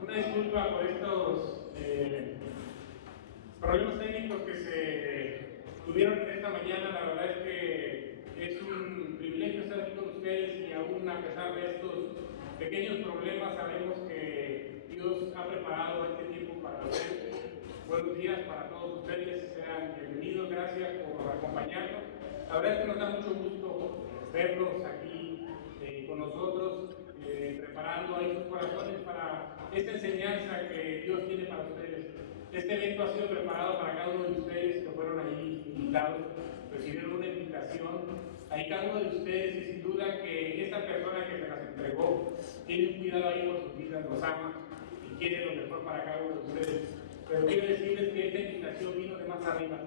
Una disculpa por estos problemas técnicos que se tuvieron en esta mañana. La verdad es que es un privilegio estar aquí con ustedes y aún a pesar de estos pequeños problemas sabemos que Dios ha preparado este tiempo para ustedes. Buenos días para todos ustedes, sean bienvenidos, gracias por acompañarnos. La verdad es que nos da mucho gusto verlos aquí con nosotros, preparando ahí sus corazones para esta enseñanza que Dios tiene para ustedes. Este evento ha sido preparado para cada uno de ustedes que fueron ahí invitados, recibieron una invitación. Ahí cada uno de ustedes, y sin duda que esta persona que se las entregó tiene un cuidado ahí por sus vidas, los ama y quiere lo mejor para cada uno de ustedes. Pero quiero decirles que esta invitación vino de más arriba.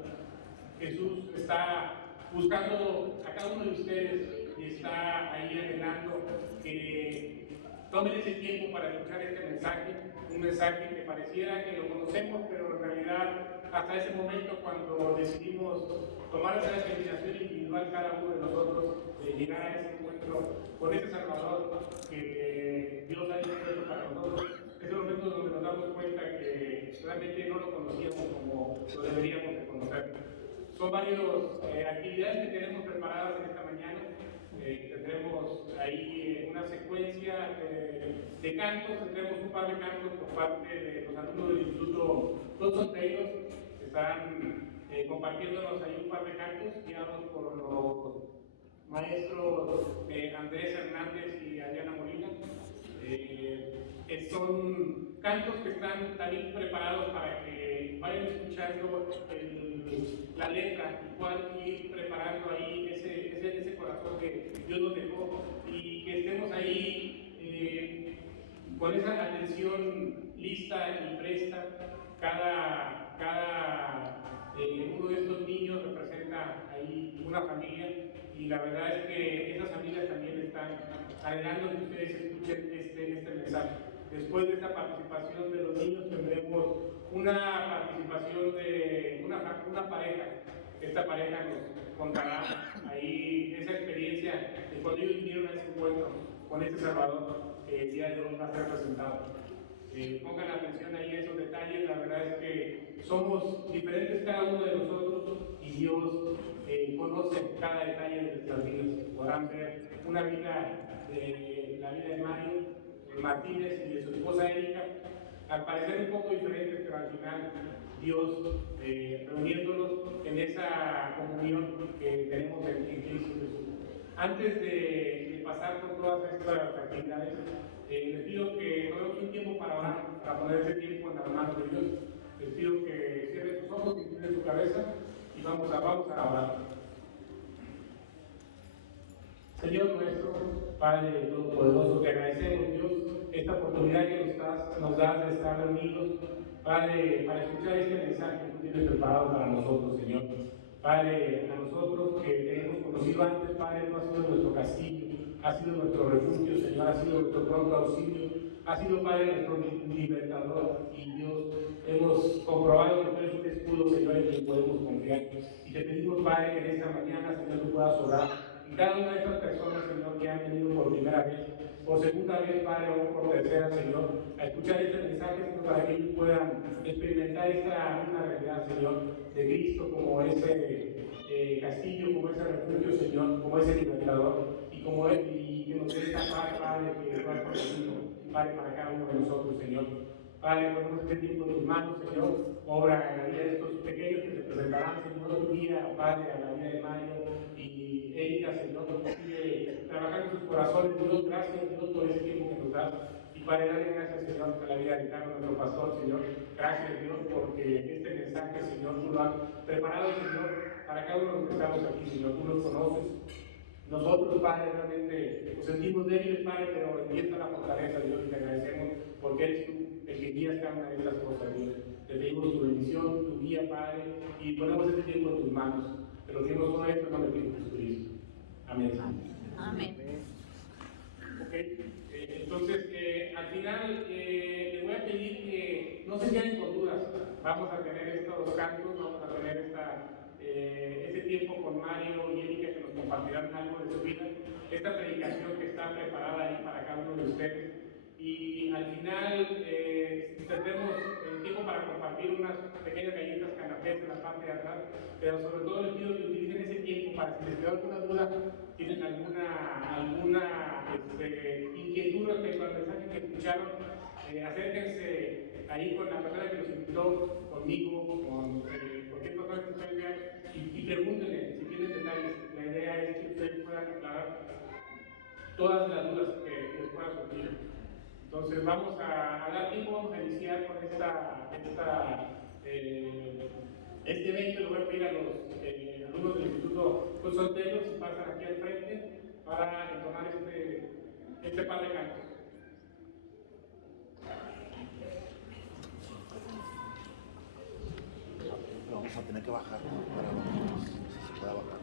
Jesús está buscando a cada uno de ustedes y está ahí anhelando que tomen ese tiempo para escuchar este mensaje, un mensaje que pareciera que lo conocemos, pero en realidad hasta ese momento cuando decidimos tomar esa determinación individual cada uno de nosotros de llegar a ese encuentro con ese Salvador que Dios ha dispuesto para nosotros, es el momento donde nos damos cuenta que realmente no lo conocíamos como lo deberíamos de conocer. Son varias actividades que tenemos preparadas en esta mañana. Tendremos ahí una secuencia de cantos, tendremos un par de cantos por parte de los alumnos del Instituto Hudson Taylor, que estarán compartiéndonos ahí un par de cantos guiados por los maestros Andrés Hernández y Adriana Molina. Son cantos que están también preparados para que vayan escuchando la letra y puedan ir preparando ahí ese corazón que Dios nos dejó y que estemos ahí con esa atención lista y presta. Cada uno de estos niños representa ahí una familia y la verdad es que esas familias también están anhelando que ustedes escuchen este mensaje. Después de esta participación de los niños tendremos una participación de una pareja. Esta pareja nos contará ahí esa experiencia de cuando ellos vinieron a ese encuentro con este Salvador que el día de hoy va a ser presentado. Pongan atención ahí a esos detalles. La verdad es que somos diferentes cada uno de nosotros y Dios conoce cada detalle de nuestras vidas. Podrán ver una vida la vida de Mario Martínez y de su esposa Erika, al parecer un poco diferentes, pero al final Dios reuniéndolos en esa comunión que tenemos en Cristo Jesús. Antes de pasar por todas estas actividades, les pido que tomemos un tiempo para orar, para poner ese tiempo en las manos de Dios. Les pido que cierren sus ojos, que inclinen su cabeza y vamos a orar. Señor nuestro, Padre Todopoderoso, te agradecemos, Dios, esta oportunidad que nos das de estar reunidos, Padre, para escuchar este mensaje que tú tienes preparado para nosotros, Señor. Padre, a nosotros que te hemos conocido antes, Padre, tú has sido nuestro castillo, ha sido nuestro refugio, Señor, ha sido nuestro pronto auxilio, ha sido, Padre, nuestro libertador, y Dios, hemos comprobado que tú eres un escudo, Señor, en quien podemos confiar. Y te pedimos, Padre, que en esta mañana, Señor, tú puedas orar. Y cada una de estas personas, Señor, que han venido por primera vez, por segunda vez, Padre, o por tercera, Señor, a escuchar este mensaje, Señor, para que ellos puedan experimentar esta una realidad, Señor, de Cristo como ese castillo, como ese refugio, Señor, como ese libertador, y como Él, y que nos dé esta paz, Padre, que tú has prometido, Padre, para cada uno de nosotros, Señor. Padre, ponemos este tiempo en tus manos, Señor. Obra en la vida de estos pequeños que se presentarán, Señor, tu guía, Padre, a la vida de Mario y Erika, Señor, sigue trabajando en sus corazones. Dios, gracias, Dios, por ese tiempo que nos das. Y Padre, dale gracias, Señor, por la vida de Carlos, nuestro pastor, Señor. Gracias, Dios, porque este mensaje, Señor, tú lo has preparado, Señor, para cada uno de los que estamos aquí, Señor. Tú nos conoces. Nosotros, Padre, realmente nos sentimos débiles, Padre, pero en ti está la fortaleza, Dios, y te agradecemos porque eres tú el que guías cada una de estas cosas, Dios. Te pedimos tu bendición, tu guía, Padre, y ponemos este tiempo en tus manos. Te lo pedimos todo esto en nombre de Jesucristo. Amén. Amén. Ok, entonces al final les voy a pedir que no se queden con dudas. Vamos a tener estos cantos, vamos a tener este tiempo con Mario y Erika que nos compartirán algo de su vida. Esta predicación ustedes. Y al final tendremos tiempo para compartir unas pequeñas galletas canapés en la parte de atrás, pero sobre todo les pido que utilicen ese tiempo para si les quedó alguna duda, tienen alguna inquietud respecto al mensaje que escucharon, acérquense ahí con la persona que los invitó, conmigo, con cualquier persona que ustedes vean, y pregúntenle si tienen detalles. La idea es que ustedes puedan aclarar todas las dudas que les puedan surgir. Entonces vamos a dar tiempo, vamos a iniciar con este evento. Le voy a pedir a los alumnos del Instituto Consolteros si pasan aquí al frente para entonar este par de cantos. Vamos a tener que bajar para ver si se puede bajar.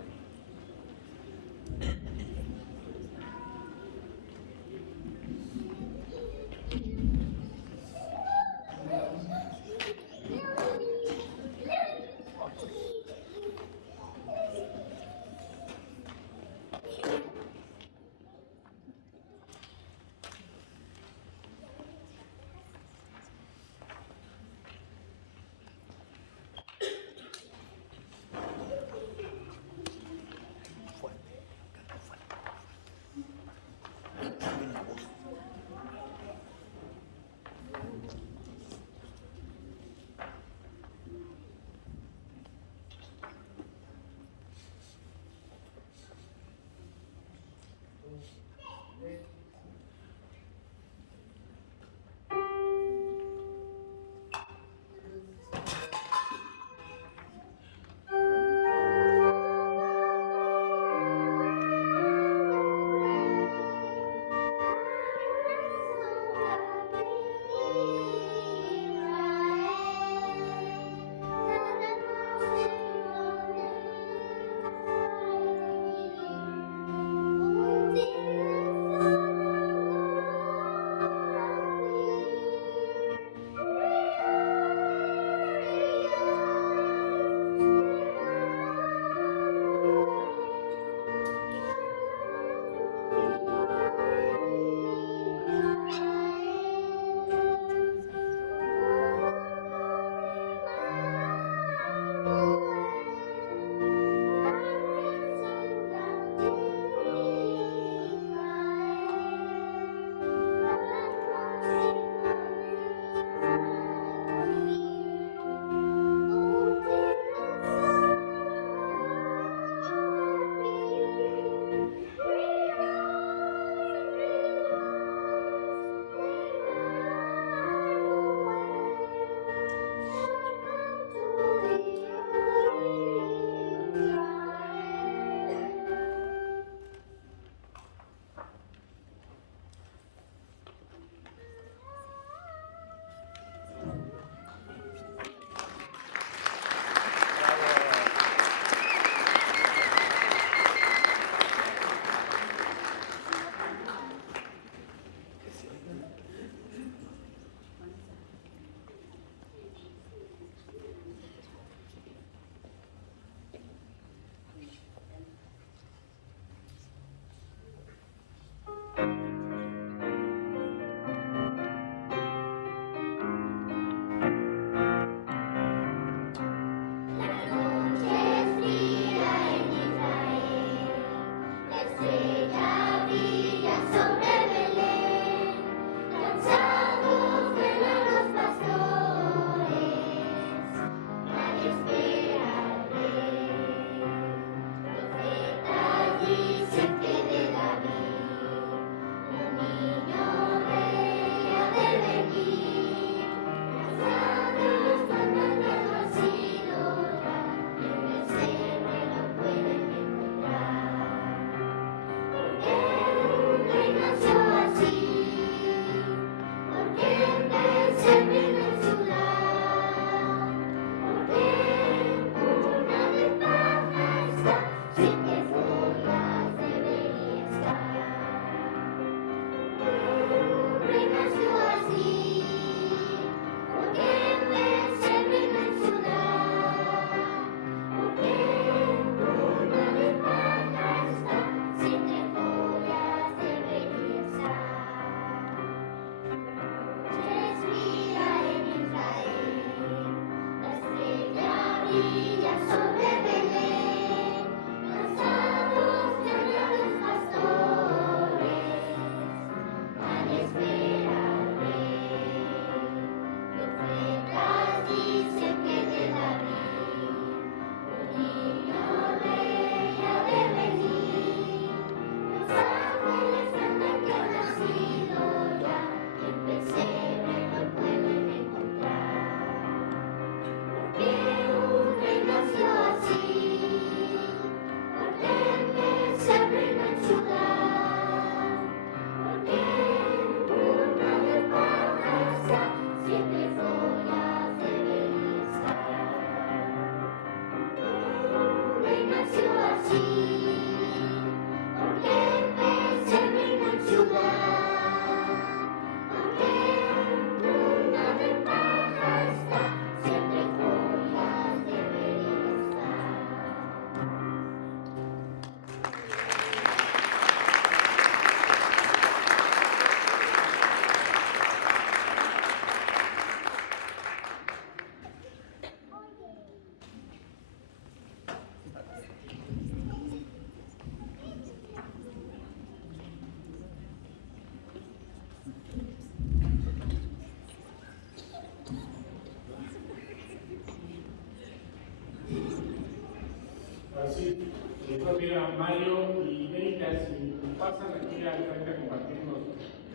Pues mira, Mario y Erika, si pasan aquí al frente a compartirnos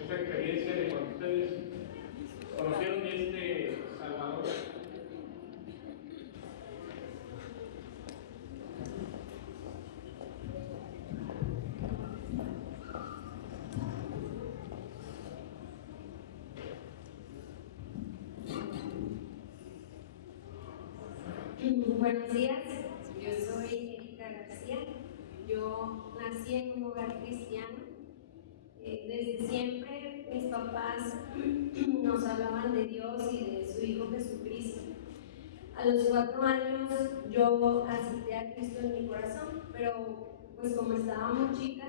esa experiencia de cuando ustedes conocieron de este Salvador. Buenos días, yo soy Erika García. Yo nací en un hogar cristiano. Desde siempre mis papás nos hablaban de Dios y de su Hijo Jesucristo. A los 4 años yo acepté a Cristo en mi corazón, pero pues como estaba muy chica,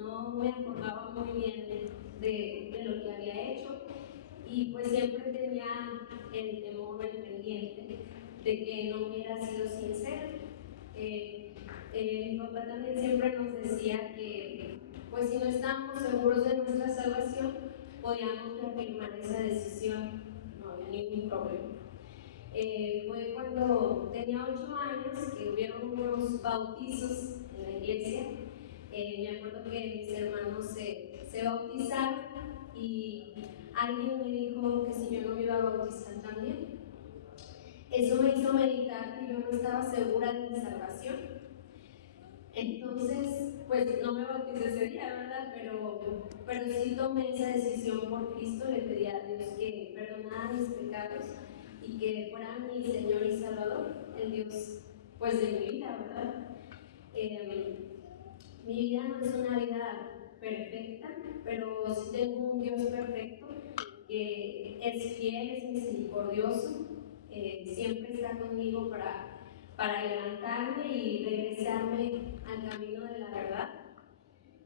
no me acordaba muy bien de lo que había hecho y pues siempre tenía el temor, el pendiente de que no hubiera sido sincero. Mi papá también siempre nos decía que pues si no estábamos seguros de nuestra salvación, podíamos reafirmar esa decisión, no había ningún problema. Fue cuando tenía 8 años que hubieron unos bautizos en la iglesia. Me acuerdo que mis hermanos se bautizaron y alguien me dijo que si yo no me iba a bautizar también. Eso me hizo meditar que yo no estaba segura de mi salvación. Entonces, pues no me bauticé ese día, ¿verdad? Pero sí tomé esa decisión por Cristo, le pedí a Dios que perdonara mis pecados y que fuera mi Señor y Salvador, el Dios pues de mi vida, ¿verdad? Mi vida no es una vida perfecta, pero sí tengo un Dios perfecto que es fiel, es misericordioso, siempre está conmigo para levantarme y regresarme al camino de la verdad.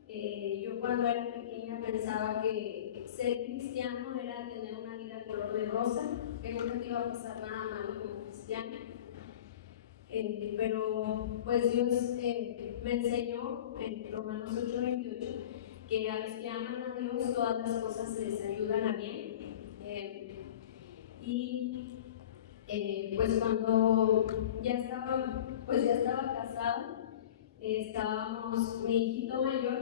Yo cuando era pequeña pensaba que ser cristiano era tener una vida color de rosa, que nunca te iba a pasar nada malo como cristiano. Pero pues Dios me enseñó en Romanos 8:28 que a los que aman a Dios todas las cosas les ayudan a bien. Pues cuando ya estaba casada, estábamos, mi hijito mayor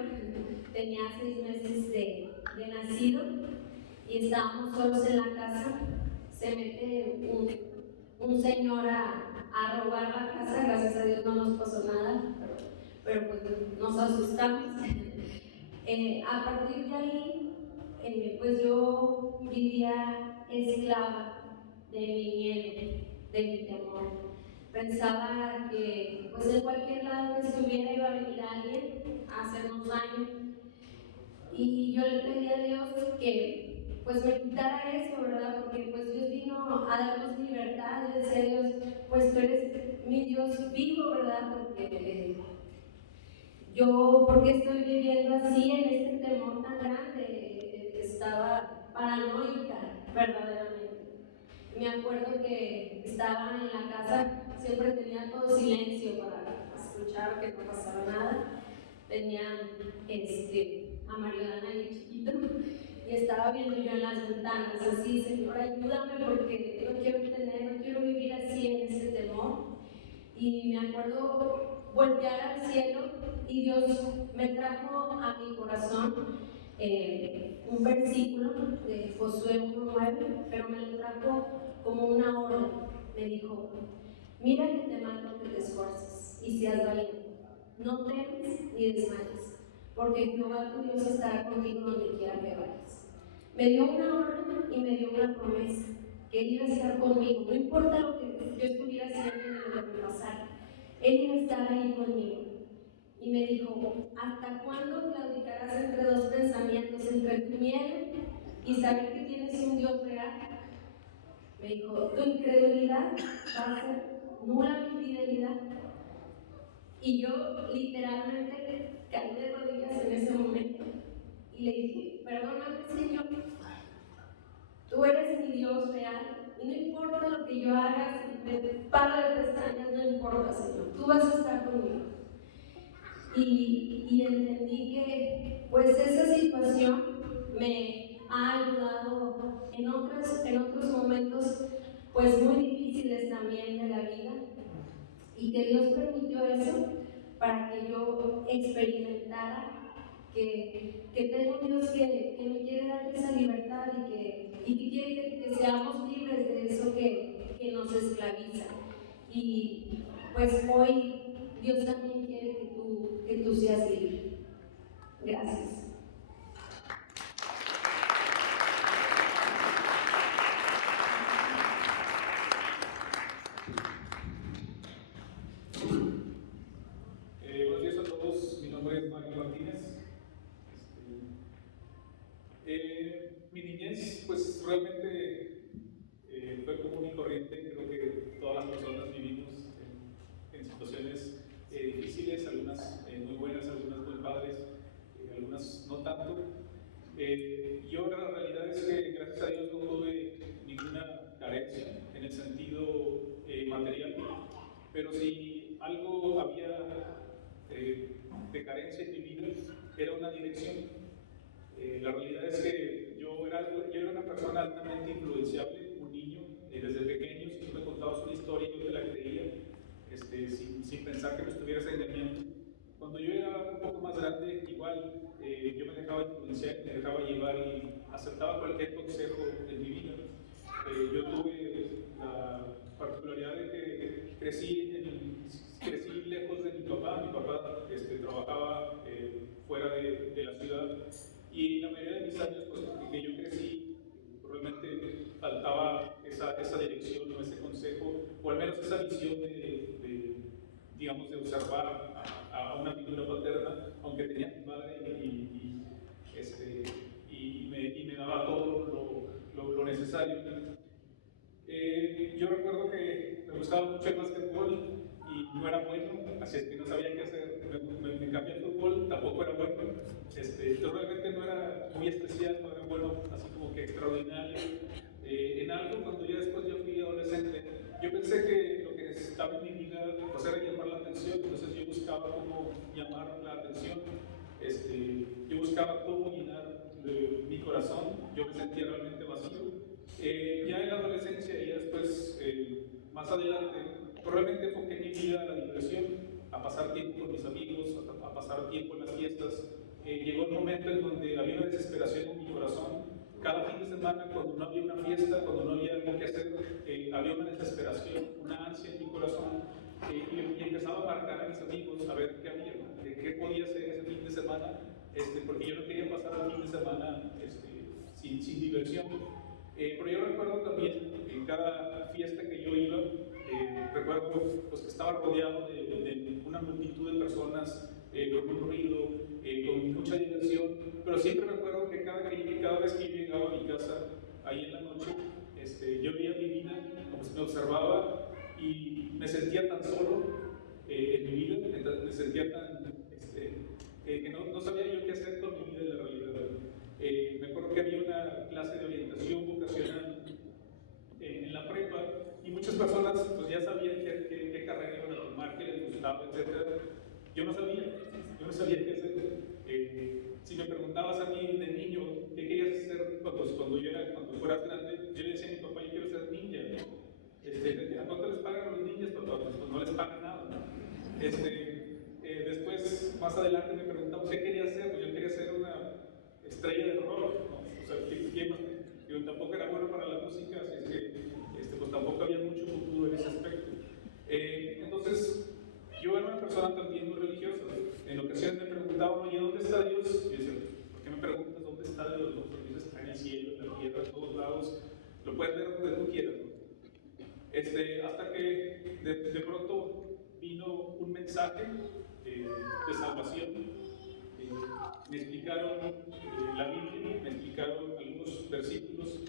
tenía 6 meses de nacido y estábamos solos en la casa. Se mete un señor a robar la casa, gracias a Dios no nos pasó nada, pero pues nos asustamos. A partir de ahí, pues yo vivía esclava de mi miedo, de mi temor. Pensaba que pues en cualquier lado que estuviera iba a venir alguien a hacernos daño. Y yo le pedí a Dios que pues me quitara eso, ¿verdad? Porque pues Dios vino a darnos libertad. Yo decía, Dios, pues tú eres mi Dios vivo, ¿verdad? Porque estoy viviendo así en este temor tan grande, estaba paranoica, verdaderamente. Me acuerdo que estaba en la casa, siempre tenía todo silencio para escuchar que no pasaba nada. Tenía a Mariana y chiquito y estaba viendo yo en las ventanas así, Señor, ayúdame porque no quiero vivir así en ese temor. Y me acuerdo voltear al cielo y Dios me trajo a mi corazón un versículo de Josué 1:9, pero me lo trajo como una orden. Me dijo, mira que te mando que te esfuerces y seas valiente, no temes ni desmayes, porque Jehová tu Dios estará contigo donde quiera que vayas. Me dio una orden y me dio una promesa, que Él iba a estar conmigo, no importa lo que yo estuviera haciendo ni lo que me pasara, Él iba a estar ahí conmigo. Y me dijo, ¿hasta cuándo claudicarás entre dos pensamientos, entre tu miedo y saber que tienes un Dios real? Me dijo, tu incredulidad va a ser nula mi fidelidad. Y yo literalmente caí de rodillas en ese momento y le dije, perdóname Señor, tú eres mi Dios real y no importa lo que yo haga, si me paro de pestañas, no importa Señor, tú vas a estar conmigo. Y entendí que pues esa situación me ha ayudado en otros momentos pues muy difíciles también de la vida, y que Dios permitió eso para que yo experimentara que tengo un Dios que me quiere dar esa libertad y que quiere que seamos libres de eso que nos esclaviza. Y pues hoy Dios también quiere que tú seas libre. Gracias. Buenos días a todos, mi nombre es Mario Martínez. Mi niñez, pues realmente fue común y corriente. Creo que todas las personas vivimos en situaciones difíciles, algunas muy buenas, algunas muy padres, algunas no tanto. Yo la realidad es que gracias a Dios no tuve ninguna carencia en el sentido material, pero si algo había de carencia en mi vida, era una dirección. La realidad es que yo era una persona altamente influenciable, un niño, desde pequeño. Si tú me contabas una historia, yo te la creía, sin pensar que me estuvieras engañando. Cuando yo era un poco más grande, igual yo me dejaba influenciar, me dejaba llevar y aceptaba cualquier consejo en mi vida. Yo tuve la particularidad de que crecí lejos de mi papá. Mi papá trabajaba fuera de la ciudad, y la mayoría de mis años, pues, que yo crecí, realmente faltaba esa dirección o ese consejo, o al menos esa visión digamos, de observar a una figura paterna, aunque tenía mi madre y me daba todo lo necesario. Yo recuerdo que me gustaba mucho el básquetbol y no era bueno, así es que no sabía qué hacer. Me cambié al fútbol, tampoco era bueno. Yo realmente no era muy especial, no era bueno, así como que extraordinario. En algo, cuando ya después yo fui adolescente, yo pensé que lo que necesitaba en mi vida pues, era llamar la atención. Entonces yo buscaba cómo llamar la atención, yo buscaba cómo llenar mi corazón. Yo me sentía realmente vacío. Ya en la adolescencia y ya después, más adelante, probablemente enfoqué mi vida a la diversión, a pasar tiempo con mis amigos, a pasar tiempo en las fiestas. Llegó un momento en donde había una desesperación en mi corazón. Cada fin de semana, cuando no había una fiesta, cuando no había algo que hacer, había una desesperación, una ansia en mi corazón. Y empezaba a marcar a mis amigos a ver qué había, qué podía hacer ese fin de semana, porque yo no quería pasar el fin de semana sin diversión. Pero yo recuerdo también en cada fiesta que yo iba, recuerdo pues, que estaba rodeado de una multitud de personas, con un ruido, con mucha diversión, pero siempre recuerdo que cada vez que yo llegaba a mi casa, ahí en la noche, yo veía mi vida, pues, me observaba y me sentía tan solo en mi vida, me sentía tan, que no sabía yo qué hacer con mi vida en la realidad. Me acuerdo que había una clase de orientación vocacional en la prepa, y muchas personas pues, ya sabían qué carrera iban a tomar, qué les gustaba, etc. Yo no sabía qué hacer. Si me preguntabas a mí de niño qué querías hacer cuando fueras grande, yo le decía a mi papá, yo quiero ser ninja. ¿A cuánto les pagan a los ninjas, papá? Pues no les pagan nada, ¿no? Después, más adelante me preguntaba qué quería hacer. Pues yo quería ser una estrella de rock, ¿no? O sea, yo tampoco era bueno para la música, así es que pues tampoco había mucho futuro en ese aspecto. Entonces, yo era una persona también muy religiosa. En ocasiones me preguntaban, oye, ¿dónde está Dios? Y yo decía, ¿por qué me preguntas dónde está Dios? No, porque Dios está en el cielo, en la tierra, en todos lados, lo puedes ver donde tú quieras, ¿no? Hasta que de pronto vino un mensaje de salvación. Me explicaron la Biblia, me explicaron algunos versículos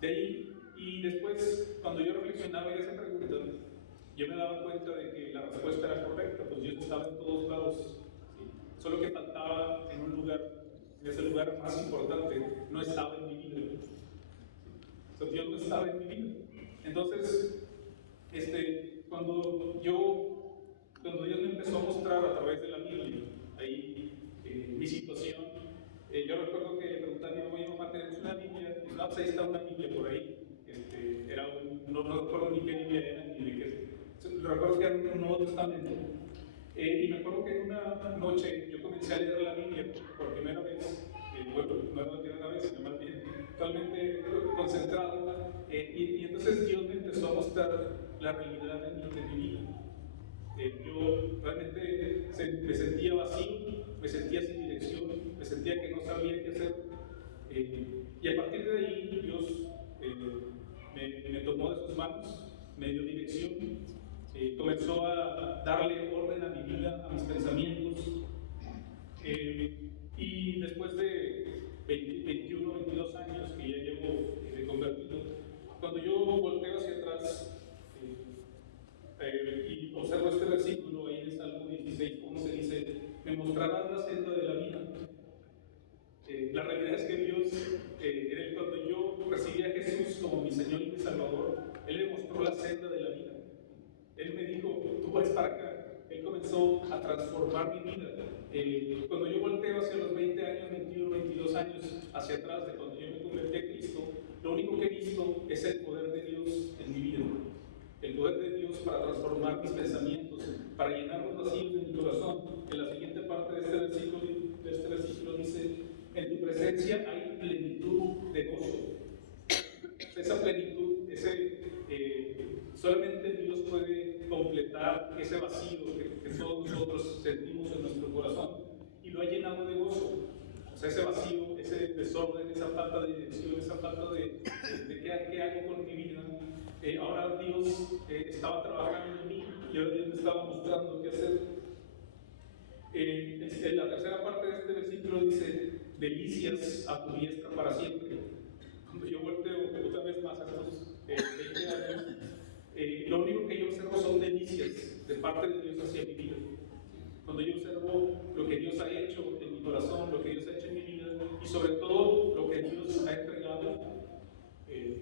de ahí, y después, cuando yo reflexionaba en esa pregunta, yo me daba cuenta de que la respuesta era correcta, pues Dios estaba en todos lados, ¿sí? Solo que faltaba en un lugar, en ese lugar más importante, no estaba en mi vida. ¿Sí? O sea, Dios no estaba en mi vida. Entonces, cuando Dios me empezó a mostrar a través de la Biblia, ahí mi situación, yo recuerdo que le pregunté a mi mamá, oye, mamá, tenemos una Biblia, y no, pues ahí está una Biblia por ahí. No recuerdo ni qué Biblia era, ni de qué. Recuerdo que era un Nuevo Testamento. Y me acuerdo que en una noche yo comencé a leer la Biblia por primera vez, bueno, no era la primera vez, sino más bien totalmente concentrado, y entonces Dios me empezó a mostrar la realidad de mi vida. Yo realmente me sentía vacío, me sentía sin dirección, me sentía que no sabía qué hacer, y a partir de ahí Dios me tomó de sus manos, me dio dirección, comenzó a darle orden a mi vida, a mis pensamientos, y después de 21, 22 años que ya llevo de convertido, cuando yo volteo hacia atrás y observo este versículo ahí en Salmo 16, como se dice, me mostrarás la senda de la vida. La realidad es que Dios, cuando yo recibí a Jesús como mi Señor y mi Salvador, Él me mostró la senda de la vida. Él me dijo, tú vas para acá. Él comenzó a transformar mi vida. Cuando yo volteo hacia los 20 años, 21, 22 años hacia atrás de cuando yo me convertí a Cristo, lo único que he visto es el poder de Dios en mi vida. El poder de Dios para transformar mis pensamientos, para llenar los vacíos de mi corazón. En la siguiente parte de este versículo dice, en tu presencia hay plenitud de gozo. Esa plenitud, solamente Dios puede completar ese vacío que todos nosotros sentimos en nuestro corazón, y lo ha llenado de gozo. O sea, ese vacío, ese desorden, esa falta de dirección, esa falta de qué hago con mi vida. Ahora Dios estaba trabajando en mí y ahora Dios me estaba mostrando qué hacer. En la tercera parte de este versículo dice, delicias a tu diestra para siempre. Cuando yo volteo otra vez más a estos 20 años, lo único que yo observo son delicias de parte de Dios hacia mi vida. Cuando yo observo lo que Dios ha hecho en mi corazón, lo que Dios ha hecho en mi vida, y sobre todo lo que Dios ha entregado,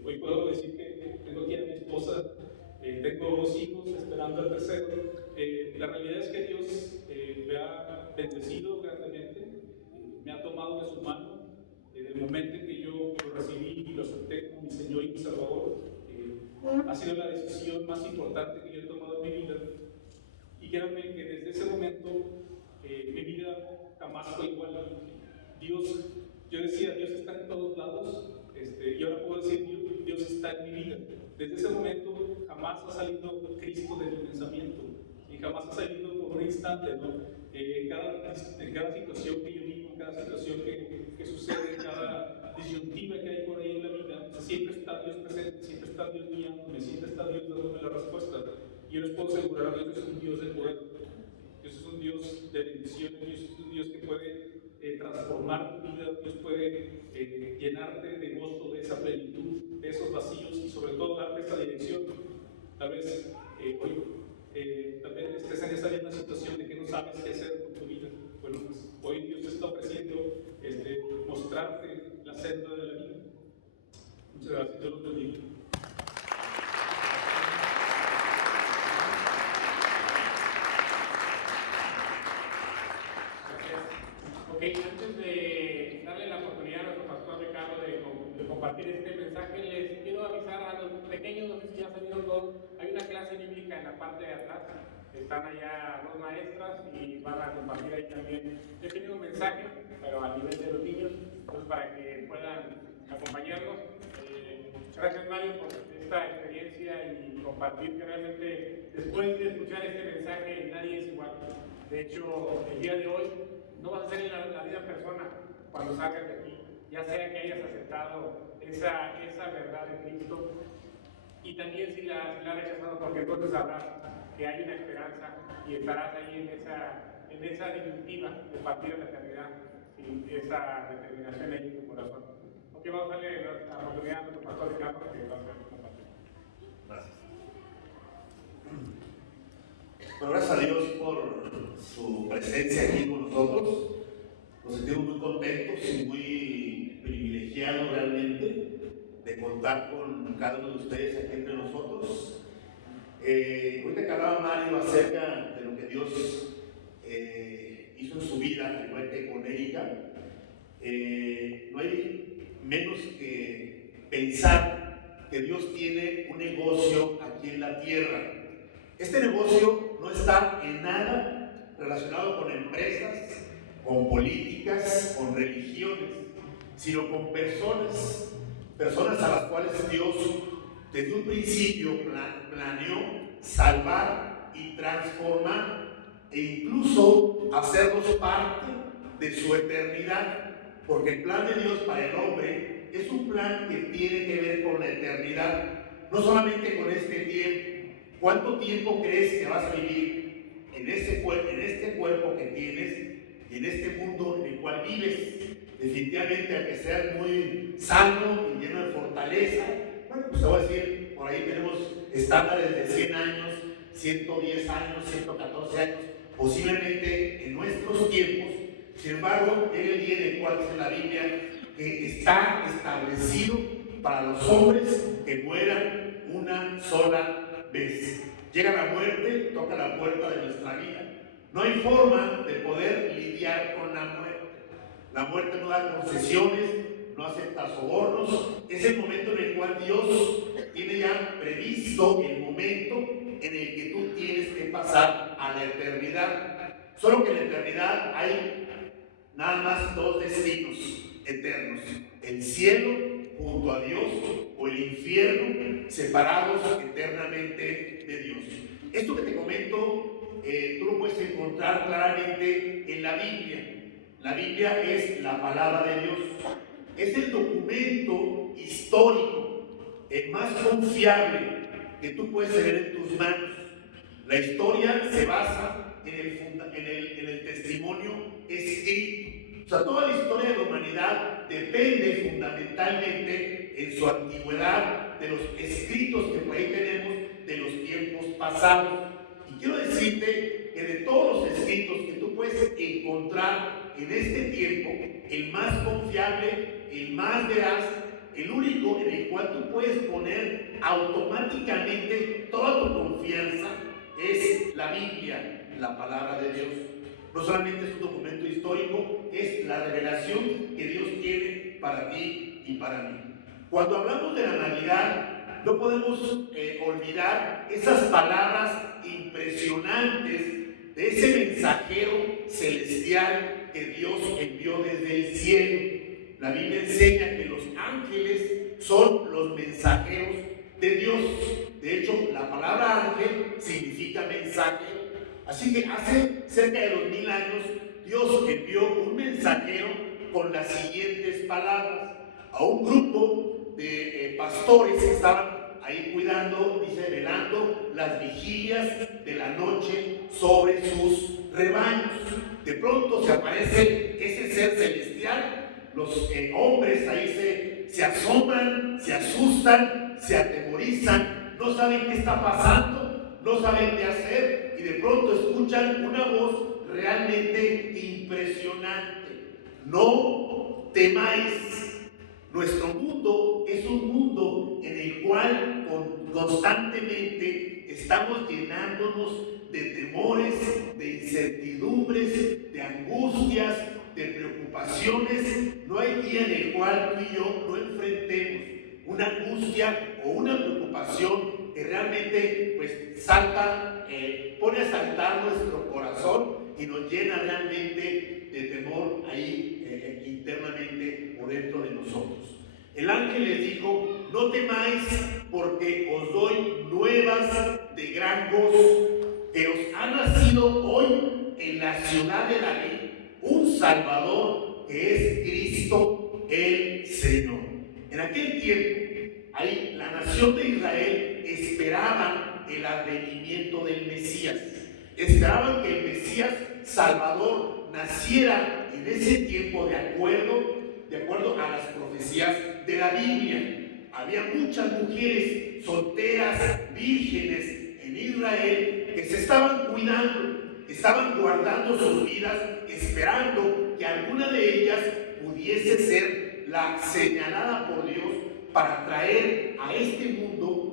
hoy puedo decir que tengo aquí a mi esposa, tengo 2 hijos esperando al tercero. La realidad es que Dios me ha bendecido grandemente, me ha tomado de su mano. Desde el momento en que yo lo recibí y lo acepté como mi Señor y mi Salvador, ha sido la decisión más importante que yo he tomado en mi vida. Y créanme que desde ese momento mi vida jamás fue igual. Yo decía, Dios está en todos lados, y ahora puedo decir, Dios está en mi vida. Desde ese momento jamás ha salido Cristo de mi pensamiento, y jamás ha salido por un instante, ¿no? En cada situación que yo vivo, en cada situación que sucede, en cada disyuntiva que hay por ahí en la vida, siempre está Dios presente, siempre está Dios guiándome, siempre está Dios dándome la respuesta. Y yo les puedo asegurar, Dios es un Dios de poder, Dios es un Dios de bendiciones, Dios es un Dios que puede transformar tu vida, Dios puede llenarte de gozo, de esa plenitud, de esos vacíos, y sobre todo darte esa dirección. Tal vez tal vez estés en esa misma situación de que no sabes qué hacer con tu vida. Bueno, pues hoy Dios te está ofreciendo mostrarte la senda de la vida. Muchas gracias, Dios los bendiga. Ok, antes de darle la oportunidad a nuestro pastor Ricardo de compartir este mensaje, les quiero avisar a los pequeños, no sé si ya salieron todos, hay una clase bíblica en la parte de atrás, están allá 2 maestras y van a compartir ahí también. Yo he tenido un mensaje, pero a nivel de los niños, entonces para que puedan acompañarnos. Gracias, Mario, por esta experiencia y compartir que realmente después de escuchar este mensaje nadie es igual. De hecho, el día de hoy no vas a ser la misma persona cuando salgas de aquí, ya sea que hayas aceptado esa verdad de Cristo, y también si la has rechazado, porque entonces sabrás que hay una esperanza y estarás ahí en esa disyuntiva de partir a la eternidad, sin esa determinación ahí en tu corazón. Ok, vamos a darle la oportunidad a nuestro pastor Ricardo que va a hacer compartir. Gracias. Bueno, gracias a Dios por su presencia aquí con nosotros. Nos sentimos muy contentos y muy privilegiados realmente de contar con cada uno de ustedes aquí entre nosotros. Ahorita que hablaba Mario acerca de lo que Dios hizo en su vida, igual que con Erika, no hay menos que pensar que Dios tiene un negocio aquí en la tierra. Este negocio no está en nada relacionado con empresas, con políticas, con religiones, sino con personas a las cuales Dios desde un principio planeó salvar y transformar e incluso hacernos parte de su eternidad, porque el plan de Dios para el hombre es un plan que tiene que ver con la eternidad, no solamente con este tiempo. ¿Cuánto tiempo crees que vas a vivir en este cuerpo que tienes y en este mundo en el cual vives? Definitivamente, al que seas muy sano y lleno de fortaleza, bueno, pues te voy a decir, por ahí tenemos estándares de 100 años, 110 años, 114 años, posiblemente en nuestros tiempos. Sin embargo, llega el día en el cual dice la Biblia que está establecido para los hombres que mueran una sola vez. Llega la muerte, toca la puerta de nuestra vida. No hay forma de poder lidiar con la muerte. La muerte no da concesiones, no acepta sobornos. Es el momento en el cual Dios tiene ya previsto el momento en el que tú tienes que pasar a la eternidad. Solo que en la eternidad hay nada más dos destinos eternos: el cielo junto a Dios o el infierno separados eternamente de Dios. Esto que te comento, tú lo puedes encontrar claramente en la Biblia. La Biblia es la palabra de Dios. Es el documento histórico, el más confiable que tú puedes tener en tus manos. La historia se basa en el testimonio escrito. O sea, toda la historia de la humanidad depende fundamentalmente en su antigüedad de los escritos que por ahí tenemos de los tiempos pasados. Y quiero decirte que de todos los escritos que tú puedes encontrar en este tiempo, el más confiable, el más veraz, el único en el cual tú puedes poner automáticamente toda tu confianza es la Biblia, la palabra de Dios. No solamente es un documento histórico, es la revelación que Dios tiene para ti y para mí. Cuando hablamos de la Navidad, no podemos olvidar esas palabras impresionantes de ese mensajero celestial que Dios envió desde el cielo. La Biblia enseña que los ángeles son los mensajeros de Dios. De hecho, la palabra ángel significa mensaje. Así que hace cerca de 2000 años, Dios envió un mensajero con las siguientes palabras a un grupo de pastores que estaban ahí cuidando, dice, velando las vigilias de la noche sobre sus rebaños. De pronto se aparece ese ser celestial. Los hombres ahí se asombran, se asustan, se atemorizan, no saben qué está pasando, no saben qué hacer, y de pronto escuchan una voz realmente impresionante: no temáis. Nuestro mundo es un mundo en el cual constantemente estamos llenándonos de temores, de incertidumbres, de angustias, de preocupaciones. No hay día en el cual tú y yo no enfrentemos una angustia o una preocupación que realmente pues pone a saltar nuestro corazón y nos llena realmente de temor ahí internamente por dentro de nosotros. El ángel les dijo: no temáis, porque os doy nuevas de gran gozo, que os ha nacido hoy en la ciudad de David un Salvador, que es Cristo el Señor. En aquel tiempo, ahí la nación de Israel esperaban el advenimiento del Mesías. Esperaban que el Mesías Salvador naciera en ese tiempo de acuerdo a las profecías de la Biblia. Había muchas mujeres solteras, vírgenes en Israel, que se estaban cuidando, estaban guardando sus vidas, esperando que alguna de ellas pudiese ser la señalada por Dios para traer a este mundo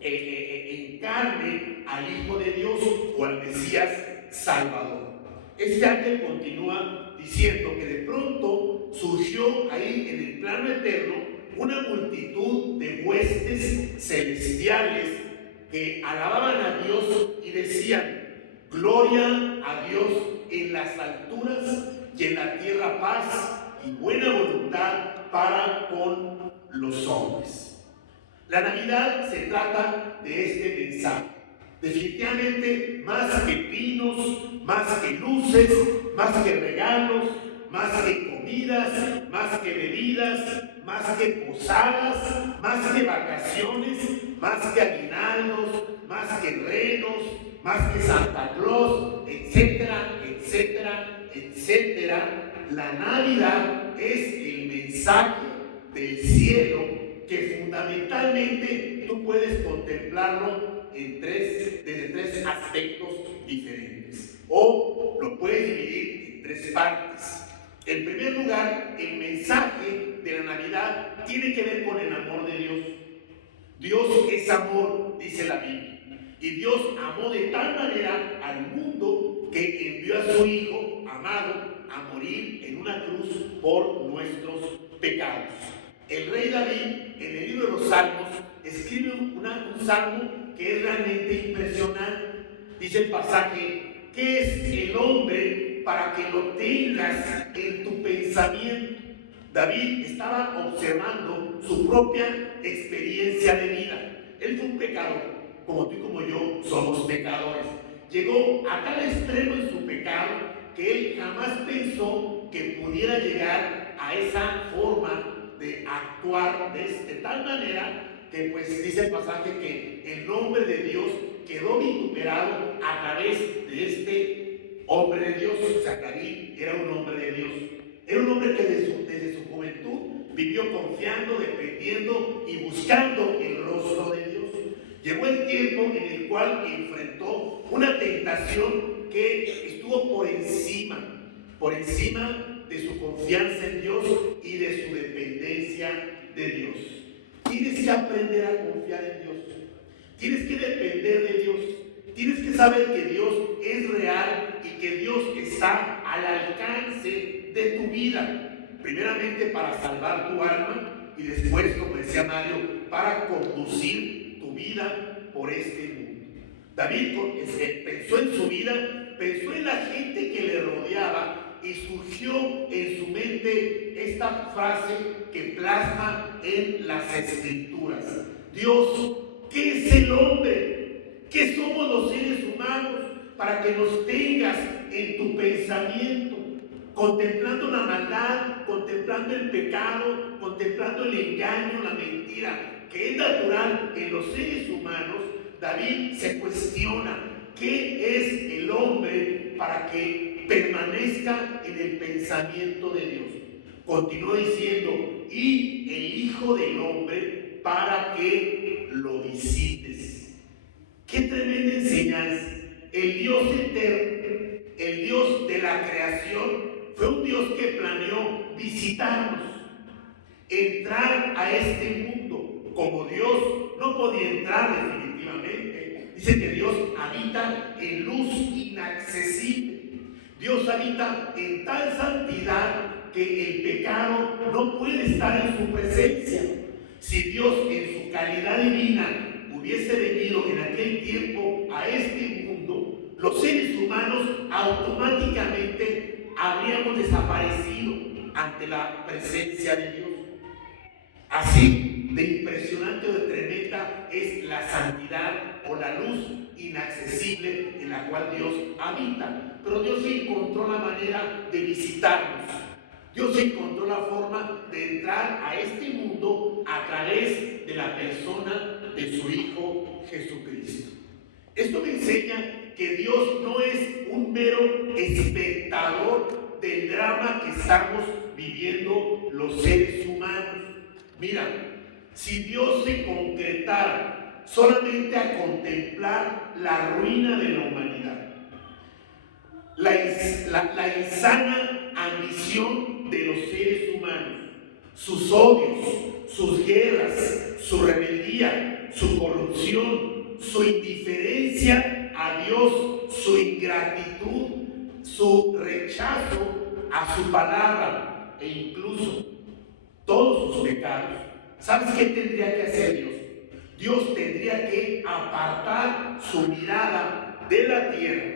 en carne al Hijo de Dios o al Mesías Salvador. Este ángel continúa diciendo que de pronto surgió ahí en el plano eterno una multitud de huestes celestiales que alababan a Dios y decían: gloria a Dios en las alturas y en la tierra paz y buena voluntad para con los hombres. La Navidad se trata de este mensaje. Definitivamente, más que pinos, más que luces, más que regalos, más que comidas, más que bebidas, más que posadas, más que vacaciones, más que aguinaldos, más que renos, más que Santa Claus, etcétera, etcétera, etcétera. La Navidad es el mensaje del cielo que fundamentalmente tú puedes contemplarlo desde tres aspectos diferentes, o lo puedes dividir en tres partes. En primer lugar, el mensaje de la Navidad tiene que ver con el amor de Dios. Dios es amor, dice la Biblia, y Dios amó de tal manera al mundo que envió a su Hijo amado a morir en una cruz por nuestros pecados. El rey David, en el libro de los Salmos, escribe un salmo que es realmente impresionante. Dice el pasaje: ¿qué es el hombre para que lo tengas en tu pensamiento? David estaba observando su propia experiencia de vida. Él fue un pecador, como tú y como yo somos pecadores. Llegó a tal extremo en su pecado que él jamás pensó que pudiera llegar a esa forma de actuar de tal manera que, pues, dice el pasaje que el nombre de Dios quedó vituperado a través de este hombre de Dios. Zacarí era un hombre de Dios. Era un hombre que desde su juventud vivió confiando, dependiendo y buscando el rostro de Dios. Llegó el tiempo en el cual enfrentó una tentación que estuvo por encima de su confianza en Dios y de su dependencia de Dios. Tienes que aprender a confiar en Dios. Tienes que depender de Dios. Tienes que saber que Dios es real y que Dios está al alcance de tu vida. Primeramente para salvar tu alma y después, como decía Mario, para conducir tu vida por este mundo. David pensó en su vida, pensó en la gente que le rodeaba y surgió en su mente esta frase que plasma en las Escrituras: Dios, ¿qué es el hombre? ¿Qué somos los seres humanos para que nos tengas en tu pensamiento? Contemplando la maldad, contemplando el pecado, contemplando el engaño, la mentira, que es natural en los seres humanos, David se cuestiona: ¿qué es el hombre para que permanezca en el pensamiento de Dios? Continuó diciendo: y el Hijo del Hombre para que lo visites. ¡Qué tremenda enseñanza! El Dios eterno, el Dios de la creación, fue un Dios que planeó visitarnos, entrar a este mundo. Como Dios no podía entrar definitivamente, dice que Dios habita en luz inaccesible. Dios habita en tal santidad que el pecado no puede estar en su presencia. Si Dios en su calidad divina hubiese venido en aquel tiempo a este mundo, los seres humanos automáticamente habríamos desaparecido ante la presencia de Dios. Así de impresionante o de tremenda es la santidad o la luz inaccesible en la cual Dios habita. Pero Dios encontró la manera de visitarnos. Dios encontró la forma de entrar a este mundo a través de la persona de su Hijo Jesucristo. Esto me enseña que Dios no es un mero espectador del drama que estamos viviendo los seres humanos. Mira, si Dios se concretara solamente a contemplar la ruina de la humanidad, la insana ambición de los seres humanos, sus odios, sus guerras, su rebeldía, su corrupción, su indiferencia a Dios, su ingratitud, su rechazo a su palabra e incluso todos sus pecados, ¿sabes qué tendría que hacer Dios? Dios tendría que apartar su mirada de la tierra.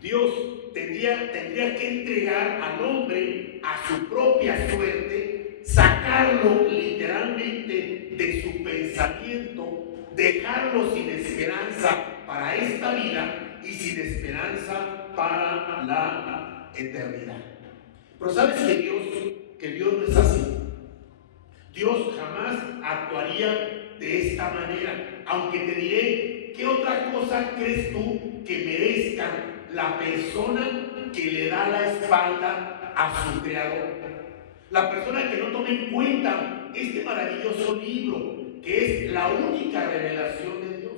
Dios tendría que entregar al hombre a su propia suerte, sacarlo literalmente de su pensamiento, dejarlo sin esperanza para esta vida y sin esperanza para la eternidad. Pero ¿sabes que Dios no es así? Dios jamás actuaría de esta manera, aunque te diré, ¿qué otra cosa crees tú que merezca la persona que le da la espalda a su creador? La persona que no toma en cuenta este maravilloso libro, que es la única revelación de Dios.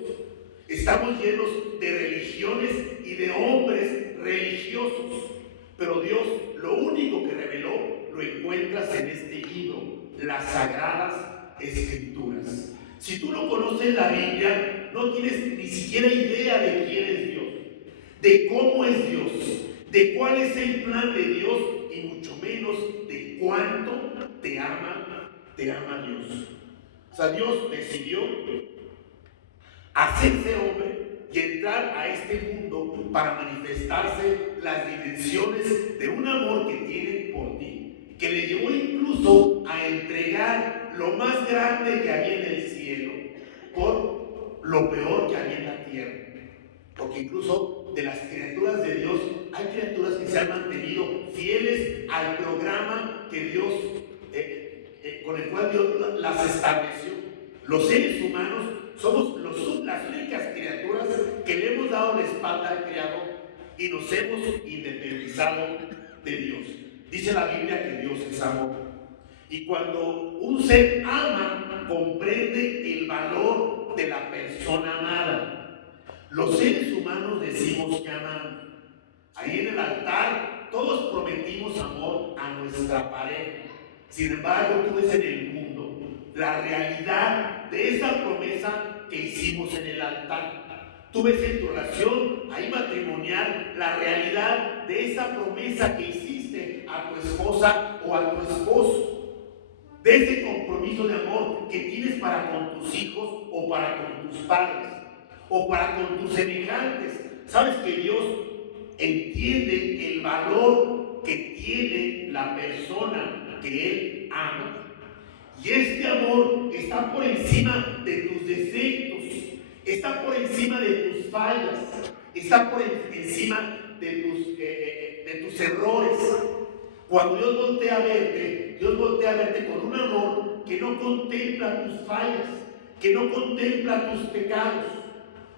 Estamos llenos de religiones y de hombres religiosos, pero Dios lo único que reveló lo encuentras en este libro, las Sagradas Escrituras. Si tú no conoces la Biblia, no tienes ni siquiera idea de quién es Dios, de cómo es Dios, de cuál es el plan de Dios y mucho menos de cuánto te ama Dios. O sea, Dios decidió hacerse hombre y entrar a este mundo para manifestarse las dimensiones de un amor que tiene por ti, que le llevó incluso a entregar lo más grande que había en el cielo por lo peor que había en la tierra. Porque incluso de las criaturas de Dios, hay criaturas que se han mantenido fieles al programa que Dios, con el cual Dios las estableció. Los seres humanos somos las únicas criaturas que le hemos dado la espalda al Creador y nos hemos independizado de Dios. Dice la Biblia que Dios es amor. Y cuando un ser ama, comprende el valor de la persona amada. Los seres humanos decimos que amamos. Ahí en el altar todos prometimos amor a nuestra pareja. Sin embargo, tú ves en el mundo la realidad de esa promesa que hicimos en el altar. Tú ves en tu relación ahí matrimonial la realidad de esa promesa que hiciste a tu esposa o a tu esposo. De ese compromiso de amor que tienes para con tus hijos o para con tus padres o para con tus semejantes. Sabes que Dios entiende el valor que tiene la persona que Él ama. Y este amor está por encima de tus defectos, está por encima de tus fallas, está por encima de tus errores. Cuando Dios voltea a verte con un amor que no contempla tus fallas, que no contempla tus pecados.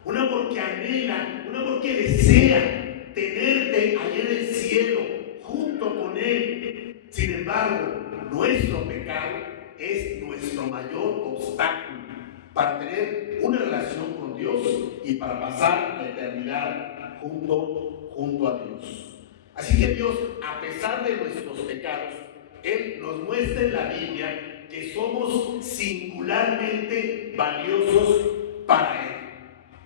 Un amor que anhela, un amor que desea tenerte allá en el cielo, junto con Él. Sin embargo, nuestro pecado es nuestro mayor obstáculo para tener una relación con Dios y para pasar la eternidad junto a Dios. Así que Dios, a pesar de nuestros pecados, Él nos muestra en la Biblia que somos singularmente valiosos para Él.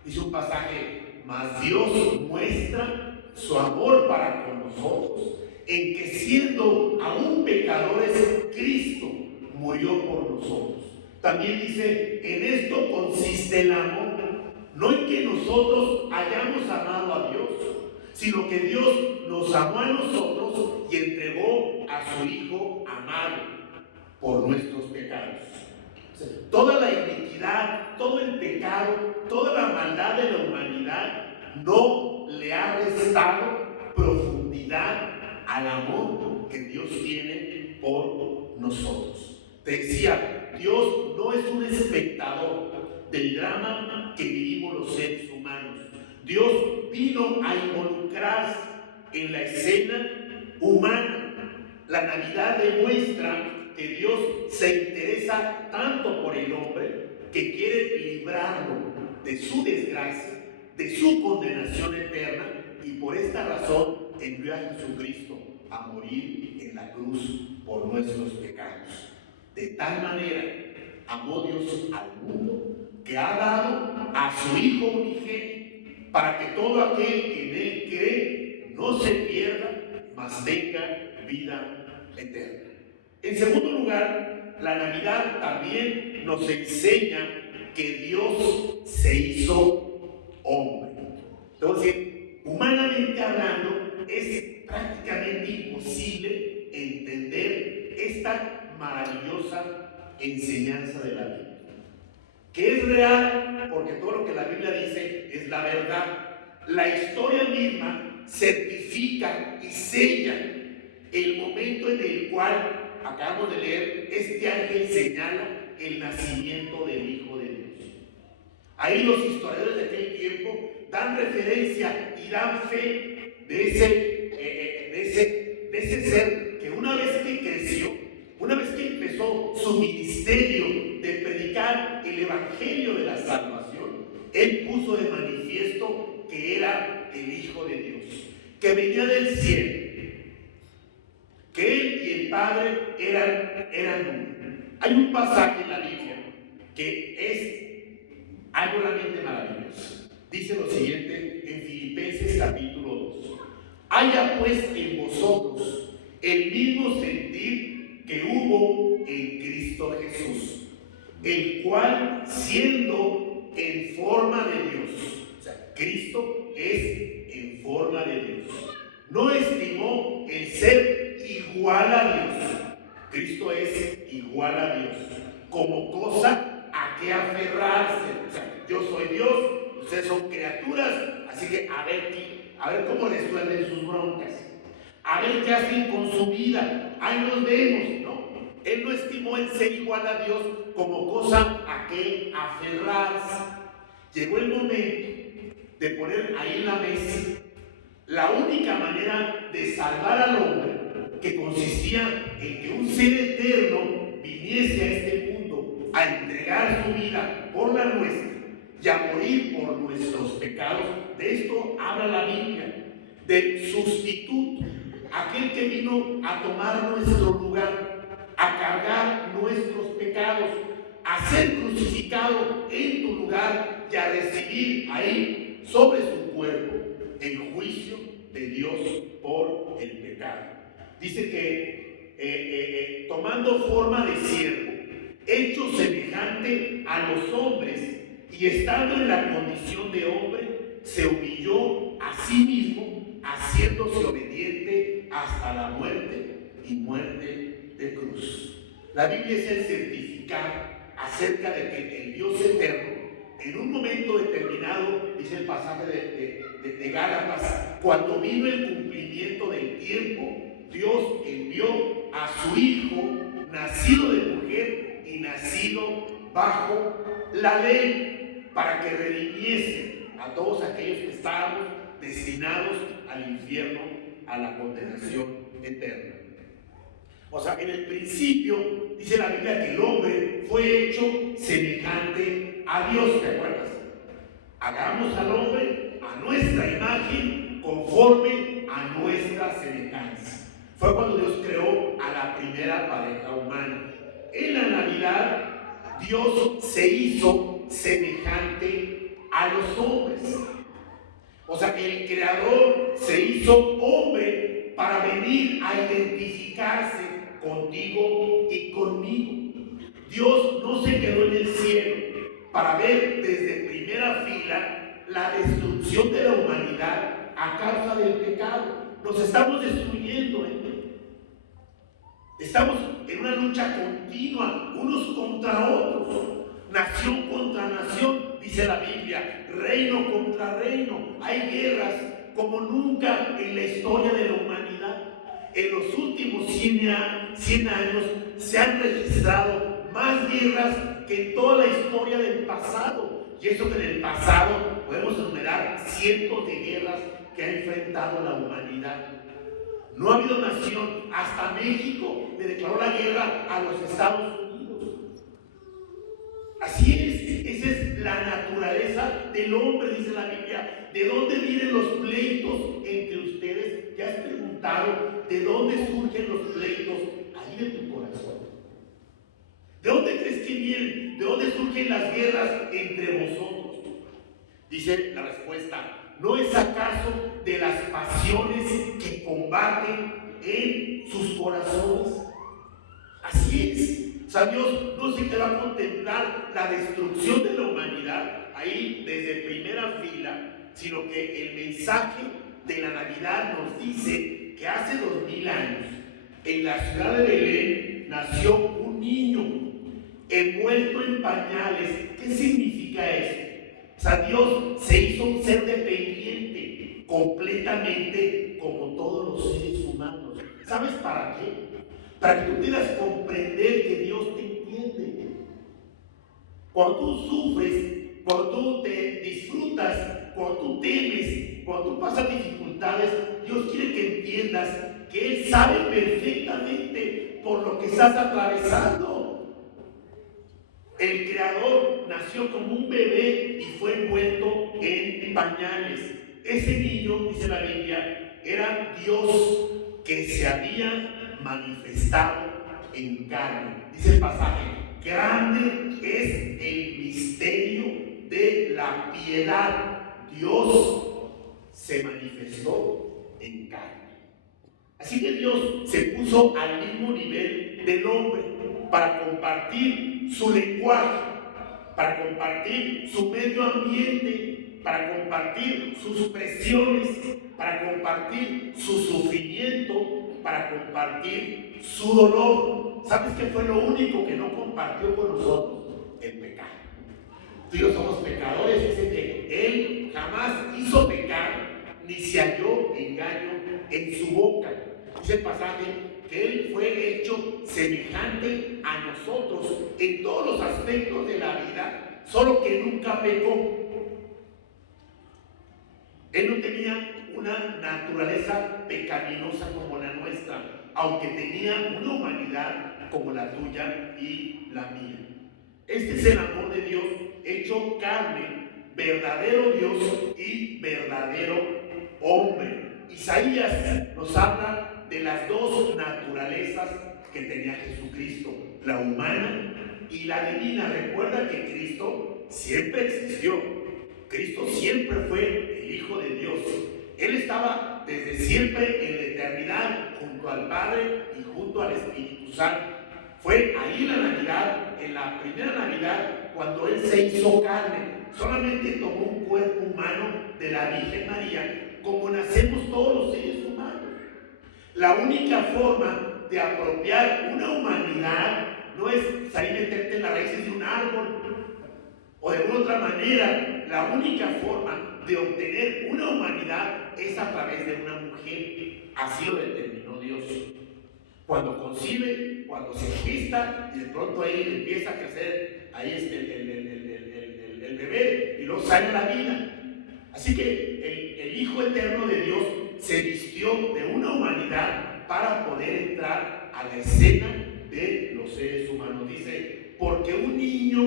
Dice un pasaje, mas Dios muestra su amor para con nosotros, en que siendo aún pecadores, Cristo murió por nosotros. También dice, en esto consiste el amor, no en que nosotros hayamos amado a Dios, sino que Dios nos amó a nosotros y entregó a su Hijo amado por nuestros pecados. Toda la iniquidad, todo el pecado, toda la maldad de la humanidad no le ha restado profundidad al amor que Dios tiene por nosotros. Te decía, Dios no es un espectador del drama que vivimos los seres humanos. Dios vino a involucrarse en la escena humana. La Navidad demuestra que Dios se interesa tanto por el hombre que quiere librarlo de su desgracia, de su condenación eterna, y por esta razón envió a Jesucristo a morir en la cruz por nuestros pecados. De tal manera amó Dios al mundo que ha dado a su Hijo unigénito para que todo aquel que en Él cree no se pierda, mas tenga vida eterna. En segundo lugar, la Navidad también nos enseña que Dios se hizo hombre. Entonces, humanamente hablando, es prácticamente imposible entender esta maravillosa enseñanza de la Biblia, que es real porque todo lo que la Biblia dice es la verdad. La historia misma certifica y sella el momento en el cual acabamos de leer, este ángel señala el nacimiento del Hijo de Dios. Ahí los historiadores de aquel tiempo dan referencia y dan fe de ese ser que una vez que creció, una vez que empezó su ministerio de predicar el evangelio de la salvación, él puso de manifiesto que era el Hijo de Dios, que venía del cielo, que él y el Padre eran uno. Hay un pasaje en la Biblia que es algo realmente maravilloso. Dice lo siguiente en Filipenses capítulo 2. Haya pues en vosotros el mismo sentir que hubo en Cristo Jesús, el cual siendo en forma de Dios, o sea, Cristo es en forma de Dios, no estimó el ser igual a Dios. Cristo es igual a Dios, como cosa a que aferrarse. O sea, yo soy Dios, ustedes son criaturas, así que a ver cómo resuelven sus broncas, a ver qué hacen con su vida. Ahí nos vemos, ¿no? Él no estimó el ser igual a Dios como cosa a que aferrarse. Llegó el momento de poner ahí en la mesa la única manera de salvar al hombre, que consistía en que un ser eterno viniese a este mundo a entregar su vida por la nuestra y a morir por nuestros pecados. De esto habla la Biblia, del sustituto, aquel que vino a tomar nuestro lugar, a cargar nuestros pecados, a ser crucificado en tu lugar y a recibir ahí sobre su cuerpo el juicio de Dios por el pecado. Dice que tomando forma de siervo, hecho semejante a los hombres y estando en la condición de hombre, se humilló a sí mismo, haciéndose obediente hasta la muerte y muerte de cruz. La Biblia es el certificado acerca de que el Dios eterno, en un momento determinado, dice el pasaje de Gálatas, cuando vino el cumplimiento del tiempo, Dios envió a su Hijo, nacido de mujer y nacido bajo la ley, para que redimiese a todos aquellos que estábamos destinados al infierno, a la condenación eterna. O sea, en el principio dice la Biblia que el hombre fue hecho semejante a Dios, ¿te acuerdas? Hagamos al hombre a nuestra imagen, conforme a nuestra semejanza. Fue cuando Dios creó a la primera pareja humana. En la Navidad, Dios se hizo semejante a los hombres. O sea, el Creador se hizo hombre para venir a identificarse contigo y conmigo. Dios no se quedó en el cielo para ver desde primera fila la destrucción de la humanidad a causa del pecado. Nos estamos destruyendo, Estamos en una lucha continua, unos contra otros, nación contra nación, dice la Biblia, reino contra reino. Hay guerras como nunca en la historia de la humanidad. En los últimos 100 años se han registrado más guerras que en toda la historia del pasado. Y eso que en el pasado podemos enumerar cientos de guerras que ha enfrentado la humanidad. No ha habido nación, hasta México le declaró la guerra a los Estados Unidos. Así es, esa es la naturaleza del hombre, dice la Biblia. ¿De dónde vienen los pleitos entre ustedes? ¿Ya has preguntado de dónde surgen los pleitos ahí en tu corazón? ¿De dónde crees que vienen? ¿De dónde surgen las guerras entre vosotros? Dice la respuesta: ¿no es acaso de las pasiones que combaten en sus corazones? Así es. O sea, Dios no se quedó a contemplar la destrucción de la humanidad ahí desde primera fila, sino que el mensaje de la Navidad nos dice que hace 2000 años, en la ciudad de Belén, nació un niño envuelto en pañales. ¿Qué significa eso? O sea, Dios se hizo un ser dependiente, completamente como todos los seres humanos. ¿Sabes para qué? Para que tú puedas comprender que Dios te entiende. Cuando tú sufres, cuando tú te disfrutas, cuando tú temes, cuando tú pasas dificultades, Dios quiere que entiendas que Él sabe perfectamente por lo que estás atravesando. El Creador nació como un bebé y fue envuelto en pañales. Ese niño, dice la Biblia, era Dios que se había manifestado en carne. Dice el pasaje: grande es el misterio de la piedad. Dios se manifestó en carne. Así que Dios se puso al mismo nivel del hombre para compartir su lenguaje, para compartir su medio ambiente, para compartir sus presiones, para compartir su sufrimiento, para compartir su dolor. ¿Sabes qué fue lo único que no compartió con nosotros? El pecado. Tú y yo somos pecadores. Dice que Él jamás hizo pecar, ni se halló engaño en su boca. Dice el pasaje que Él fue hecho semejante a nosotros en todos los aspectos de la vida, solo que nunca pecó. Él no tenía una naturaleza pecaminosa como la nuestra, aunque tenía una humanidad como la tuya y la mía. Este es el amor de Dios hecho carne, verdadero Dios y verdadero hombre. Isaías nos habla de las dos naturalezas que tenía Jesucristo, la humana y la divina. Recuerda que Cristo siempre existió. Cristo siempre fue el Hijo de Dios. Él estaba desde siempre en la eternidad junto al Padre y junto al Espíritu Santo. Fue ahí la Navidad, en la primera Navidad, cuando Él se hizo carne. Solamente tomó un cuerpo humano de la Virgen María, como nacemos todos los seres humanos. La única forma de apropiar una humanidad no es salir y meterte en las raíces de un árbol o de alguna otra manera. La única forma de obtener una humanidad es a través de una mujer. Así lo determinó Dios. Cuando concibe, cuando se gesta y de pronto ahí empieza a crecer ahí el bebé y luego sale a la vida. Así que el Hijo Eterno de Dios se vistió de una humanidad para poder entrar a la escena de los seres humanos. Dice: porque un niño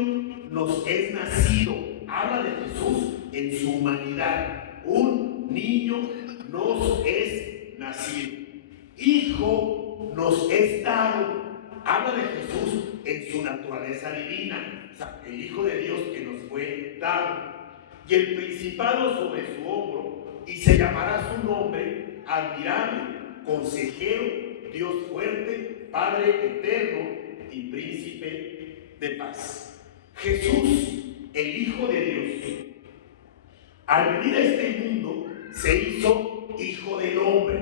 nos es nacido. Habla de Jesús en su humanidad. Un niño nos es nacido. Hijo nos es dado. Habla de Jesús en su naturaleza divina. O sea, el Hijo de Dios que nos fue dado. Y el principado sobre su hombro, y se llamará su nombre admirable, consejero, Dios fuerte, Padre eterno y príncipe de paz. Jesús, el Hijo de Dios, al venir a este mundo, se hizo Hijo del Hombre.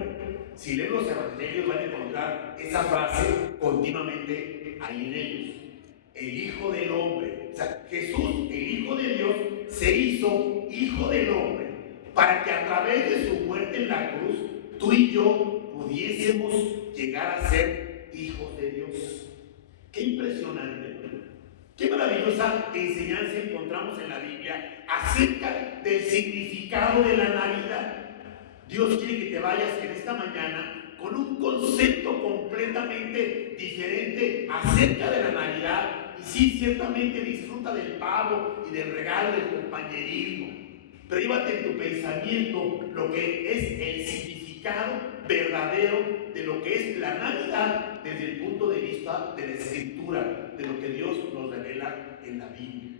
Si leen los evangelios van a encontrar esa frase continuamente ahí en ellos. El Hijo del Hombre. O sea, Jesús, el Hijo de Dios, se hizo Hijo del Hombre para que a través de su muerte en la cruz, tú y yo pudiésemos llegar a ser hijos de Dios. Qué impresionante, qué maravillosa enseñanza encontramos en la Biblia acerca del significado de la Navidad. Dios quiere que te vayas en esta mañana con un concepto completamente diferente acerca de la Navidad. Y sí, ciertamente disfruta del pavo y del regalo del compañerismo, pero llévate en tu pensamiento lo que es el significado verdadero de lo que es la Navidad desde el punto de vista de la Escritura, de lo que Dios nos revela en la Biblia.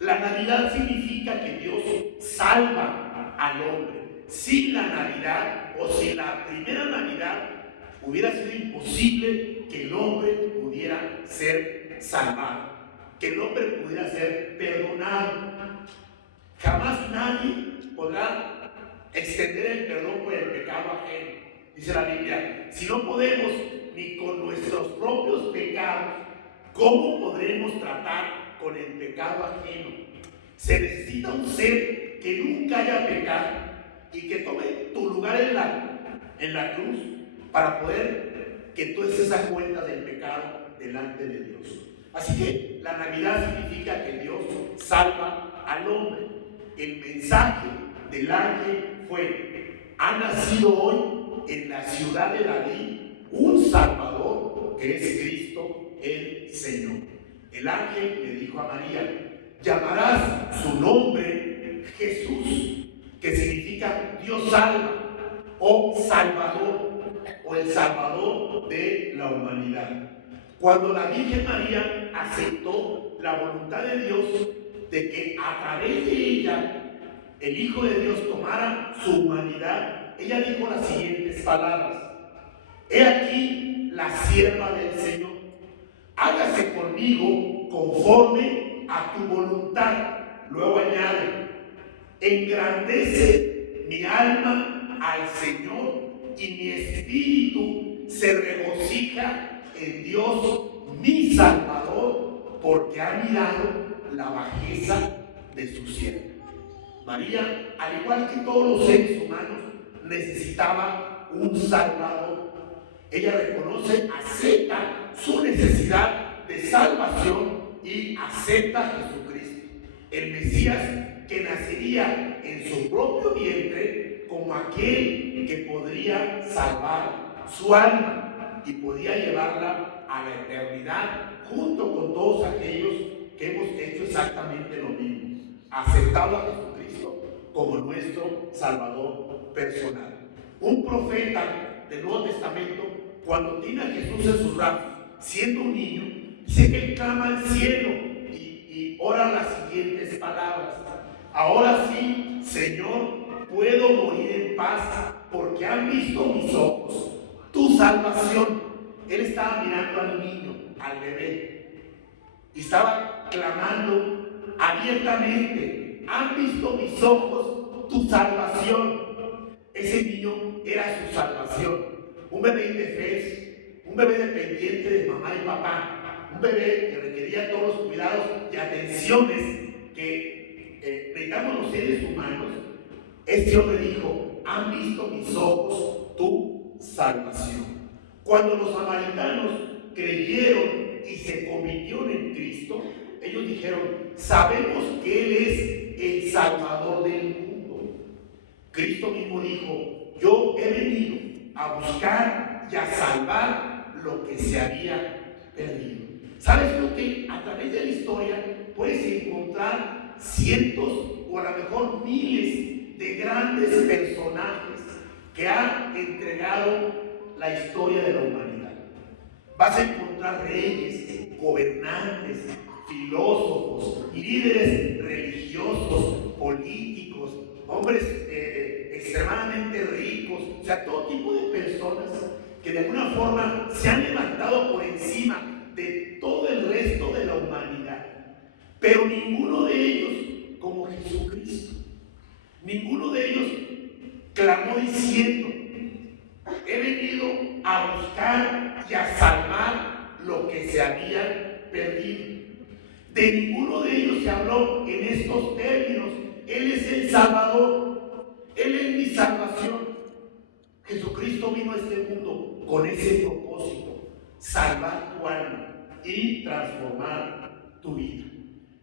La Navidad significa que Dios salva al hombre. Sin la Navidad, o sin la primera Navidad, hubiera sido imposible que el hombre pudiera ser salvado, que el hombre pudiera ser perdonado. Jamás nadie podrá extender el perdón por el pecado ajeno. Dice la Biblia, si no podemos ni con nuestros propios pecados, ¿cómo podremos tratar con el pecado ajeno? Se necesita un ser que nunca haya pecado y que tome tu lugar en la cruz para poder que tú estés a cuenta del pecado delante de Dios. Así que la Navidad significa que Dios salva al hombre. El mensaje del ángel fue: ha nacido hoy en la ciudad de David un Salvador, que es Cristo el Señor. El ángel le dijo a María: llamarás su nombre Jesús, que significa Dios salva, o Salvador, o el Salvador de la humanidad. Cuando la Virgen María aceptó la voluntad de Dios de que a través de ella el Hijo de Dios tomara su humanidad, ella dijo las siguientes palabras: he aquí la sierva del Señor, hágase conmigo conforme a tu voluntad. Luego añade: engrandece mi alma al Señor y mi espíritu se regocija en Dios mi Salvador, porque ha mirado la bajeza de su sierva. María, al igual que todos los seres humanos, necesitaba un Salvador. Ella reconoce, acepta su necesidad de salvación y acepta a Jesucristo, el Mesías que nacería en su propio vientre como aquel que podría salvar su alma y podía llevarla a la eternidad junto con todos aquellos que hemos hecho exactamente lo mismo, aceptado a Jesucristo como nuestro Salvador personal. Un profeta del Nuevo Testamento, cuando tiene a Jesús en sus brazos, siendo un niño, dice que él clama al cielo y ora las siguientes palabras: ahora sí, Señor, puedo morir en paz, porque han visto mis ojos tu salvación. Él estaba mirando al niño, al bebé, y estaba clamando abiertamente: han visto mis ojos tu salvación. Ese niño era su salvación. Un bebé indefenso, un bebé dependiente de mamá y papá, un bebé que requería todos los cuidados y atenciones que necesitamos los seres humanos. Este hombre dijo: han visto mis ojos tu salvación. Cuando los samaritanos creyeron y se convirtieron en Cristo, ellos dijeron: sabemos que Él es el Salvador del mundo. Cristo mismo dijo: yo he venido a buscar y a salvar lo que se había perdido. ¿Sabes tú que a través de la historia puedes encontrar cientos o a lo mejor miles de grandes personajes que han entregado la historia de la humanidad? Vas a encontrar reyes, gobernantes, filósofos, líderes religiosos, políticos, hombres extremadamente ricos, o sea, todo tipo de personas que de alguna forma se han levantado por encima de todo el resto de la humanidad. Pero ninguno de ellos como Jesucristo. Ninguno de ellos clamó diciendo: he venido a buscar y a salvar lo que se había perdido. De ninguno de ellos se habló en estos términos: Él es el Salvador, Él es mi salvación. Jesucristo vino a este mundo con ese propósito: salvar tu alma y transformar tu vida.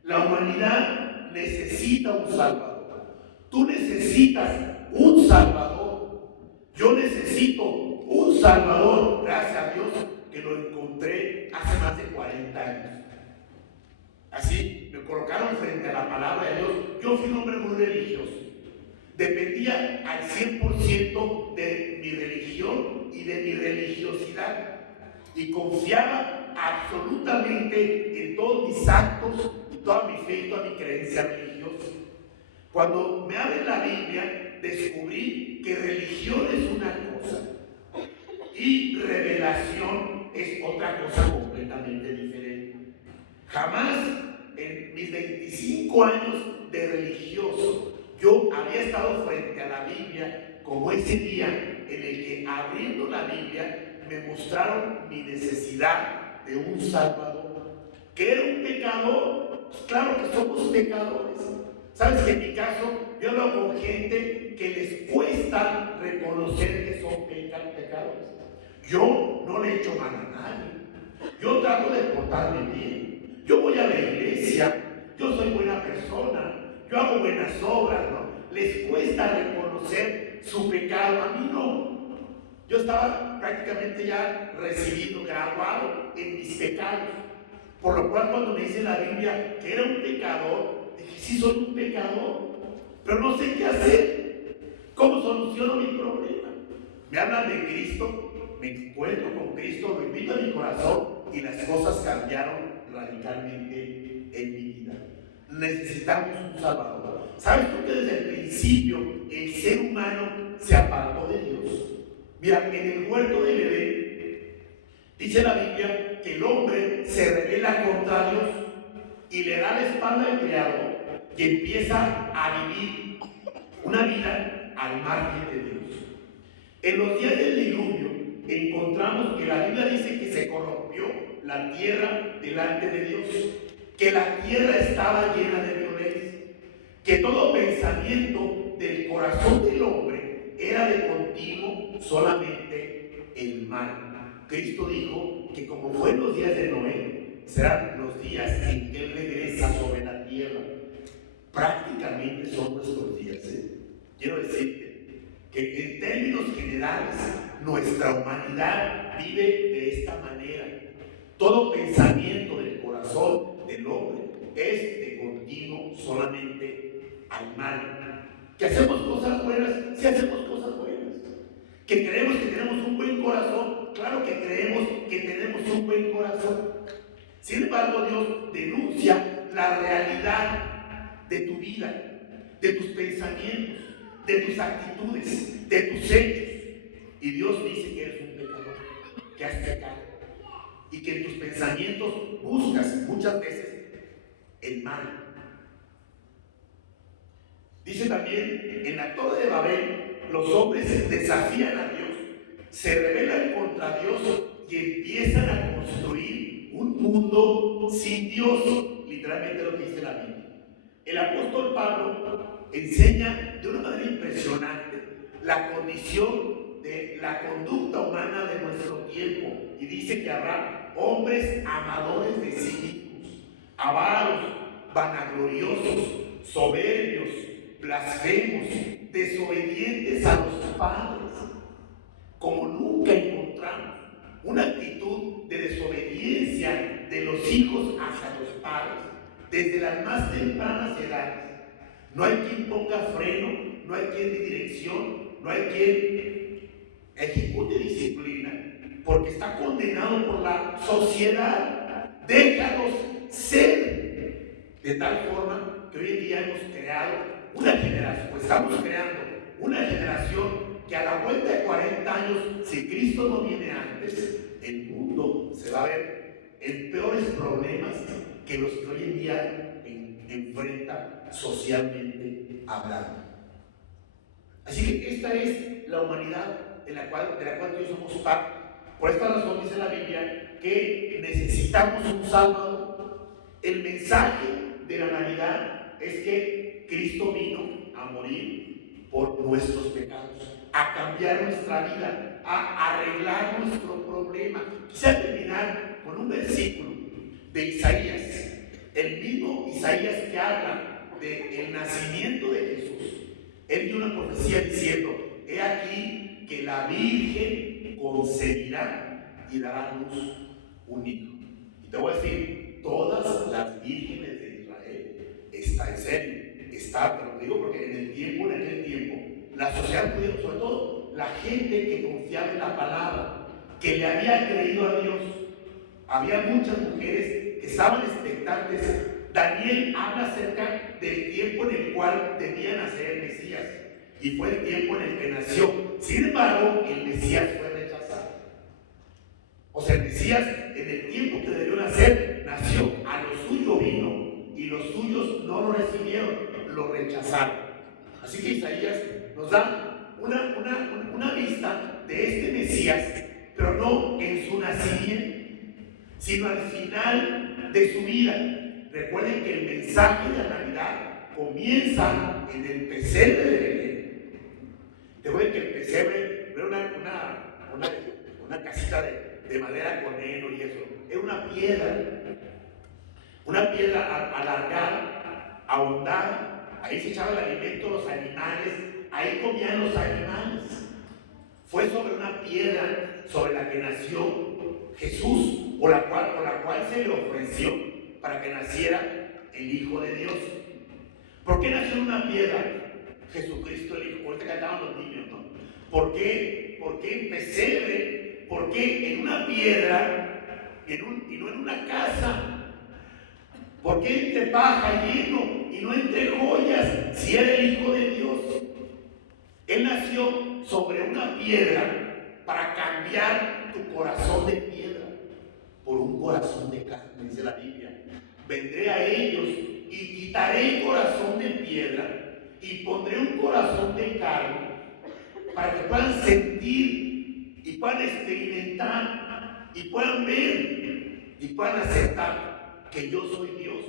La humanidad necesita un Salvador. Tú necesitas un Salvador. Yo necesito un Salvador, gracias a Dios que lo encontré hace más de 40 años. Así me colocaron frente a la palabra de Dios. Yo fui un hombre muy religioso. Dependía al 100% de mi religión y de mi religiosidad. Y confiaba absolutamente en todos mis actos y toda mi fe y toda mi creencia religiosa. Cuando me abre la Biblia, descubrí que religión es una cosa y revelación es otra cosa completamente diferente. Jamás en mis 25 años de religioso, Yo había estado frente a la Biblia como ese día en el que, abriendo la Biblia, me mostraron mi necesidad de un Salvador. ¿Que era un pecador? Pues claro que somos pecadores. ¿Sabes que en mi caso yo hablo con gente que les cuesta reconocer que son pecadores? Yo no le he hecho mal a nadie. Yo trato de portarme bien. Yo voy a la iglesia. Yo soy buena persona. Yo hago buenas obras, ¿no? Les cuesta reconocer su pecado. A mí no. Yo estaba prácticamente ya recibido, graduado en mis pecados. Por lo cual, cuando me dice la Biblia que era un pecador, dije, sí, soy un pecador, pero no sé qué hacer. ¿Cómo soluciono mi problema? Me hablan de Cristo, me encuentro con Cristo, lo invito a mi corazón y las cosas cambiaron radicalmente en mi vida. Necesitamos un Salvador. ¿Sabes tú que desde el principio el ser humano se apartó de Dios? Mira, en el huerto del Edén dice la Biblia que el hombre se rebela contra Dios y le da la espalda al Creador y empieza a vivir una vida al margen de Dios. En los días del diluvio encontramos que la Biblia dice que se corrompió la tierra delante de Dios, que la tierra estaba llena de violencia, que todo pensamiento del corazón del hombre era de continuo solamente el mal. Cristo dijo que como fue en los días de Noé, serán los días en que Él regresa sobre la tierra. Prácticamente son nuestros días. Quiero decirte que en términos generales nuestra humanidad vive de esta manera. Todo pensamiento del corazón del hombre es de continuo solamente al mal. ¿Que hacemos cosas buenas? Sí, hacemos cosas buenas. ¿Que creemos que tenemos un buen corazón? Claro que creemos que tenemos un buen corazón. Sin embargo, Dios denuncia la realidad de tu vida, de tus pensamientos, de tus actitudes, de tus hechos. Y Dios dice que eres un pecador, que has pecado y que en tus pensamientos buscas muchas veces el mal. Dice también, en la Torre de Babel, los hombres desafían a Dios, se rebelan contra Dios y empiezan a construir un mundo sin Dios, literalmente lo que dice la Biblia. El apóstol Pablo enseña de una manera impresionante la condición de la conducta humana de nuestro tiempo y dice que habrá hombres amadores de sí mismos, avaros, vanagloriosos, soberbios, blasfemos, desobedientes a los padres. Como nunca encontramos una actitud de desobediencia de los hijos hacia los padres desde las más tempranas edades. No hay quien ponga freno, no hay quien dé dirección, no hay quien ejecute disciplina, porque está condenado por la sociedad. Déjalos ser. De tal forma que hoy en día hemos creado una generación, pues estamos creando una generación que a la vuelta de 40 años, si Cristo no viene antes, el mundo se va a ver en peores problemas que los que hoy en día enfrenta socialmente hablando. Así que esta es la humanidad de la cual hoy somos parte. Por esta razón dice la Biblia que necesitamos un Salvador. El mensaje de la Navidad es que Cristo vino a morir por nuestros pecados, a cambiar nuestra vida, a arreglar nuestro problema. Quisiera terminar con un versículo de Isaías, el mismo Isaías que habla del nacimiento de Jesús. Él dio una profecía diciendo: he aquí que la Virgen concebirá y dará a luz un hijo. Y te voy a decir, todas las vírgenes de Israel, está en serio, te lo digo porque en aquel tiempo, la sociedad judía, sobre todo la gente que confiaba en la palabra, que le había creído a Dios, había muchas mujeres que estaban expectantes. Daniel habla acerca del tiempo en el cual debía nacer el Mesías, y fue el tiempo en el que nació. Sin embargo, el Mesías fue rechazado. O sea, el Mesías, en el tiempo que debió nacer, nació. A lo suyo vino y los suyos no lo recibieron, lo rechazaron. Así que Isaías nos da una vista de este Mesías, pero no en su nacimiento, sino al final de su vida. Recuerden que el mensaje de la Navidad comienza en el pesebre de Belén. Recuerden que el pesebre no era una casita de madera con heno y eso, era una piedra alargada, ahondada. Ahí se echaba el alimento a los animales, ahí comían los animales. Fue sobre una piedra sobre la que nació Jesús, por la cual se le ofreció para que naciera el Hijo de Dios. ¿Por qué nació en una piedra Jesucristo el Hijo? Ahorita cantaban los niños, ¿no? ¿Por qué en pesebre? ¿Por qué en una piedra y no en una casa? ¿Por qué entre paja lleno y no entre joyas si era el Hijo de Dios? Él nació sobre una piedra para cambiar tu corazón de piedra por un corazón de carne, dice la Biblia. Vendré a ellos y quitaré el corazón de piedra y pondré un corazón de carne para que puedan sentir y puedan experimentar y puedan ver y puedan aceptar que yo soy Dios,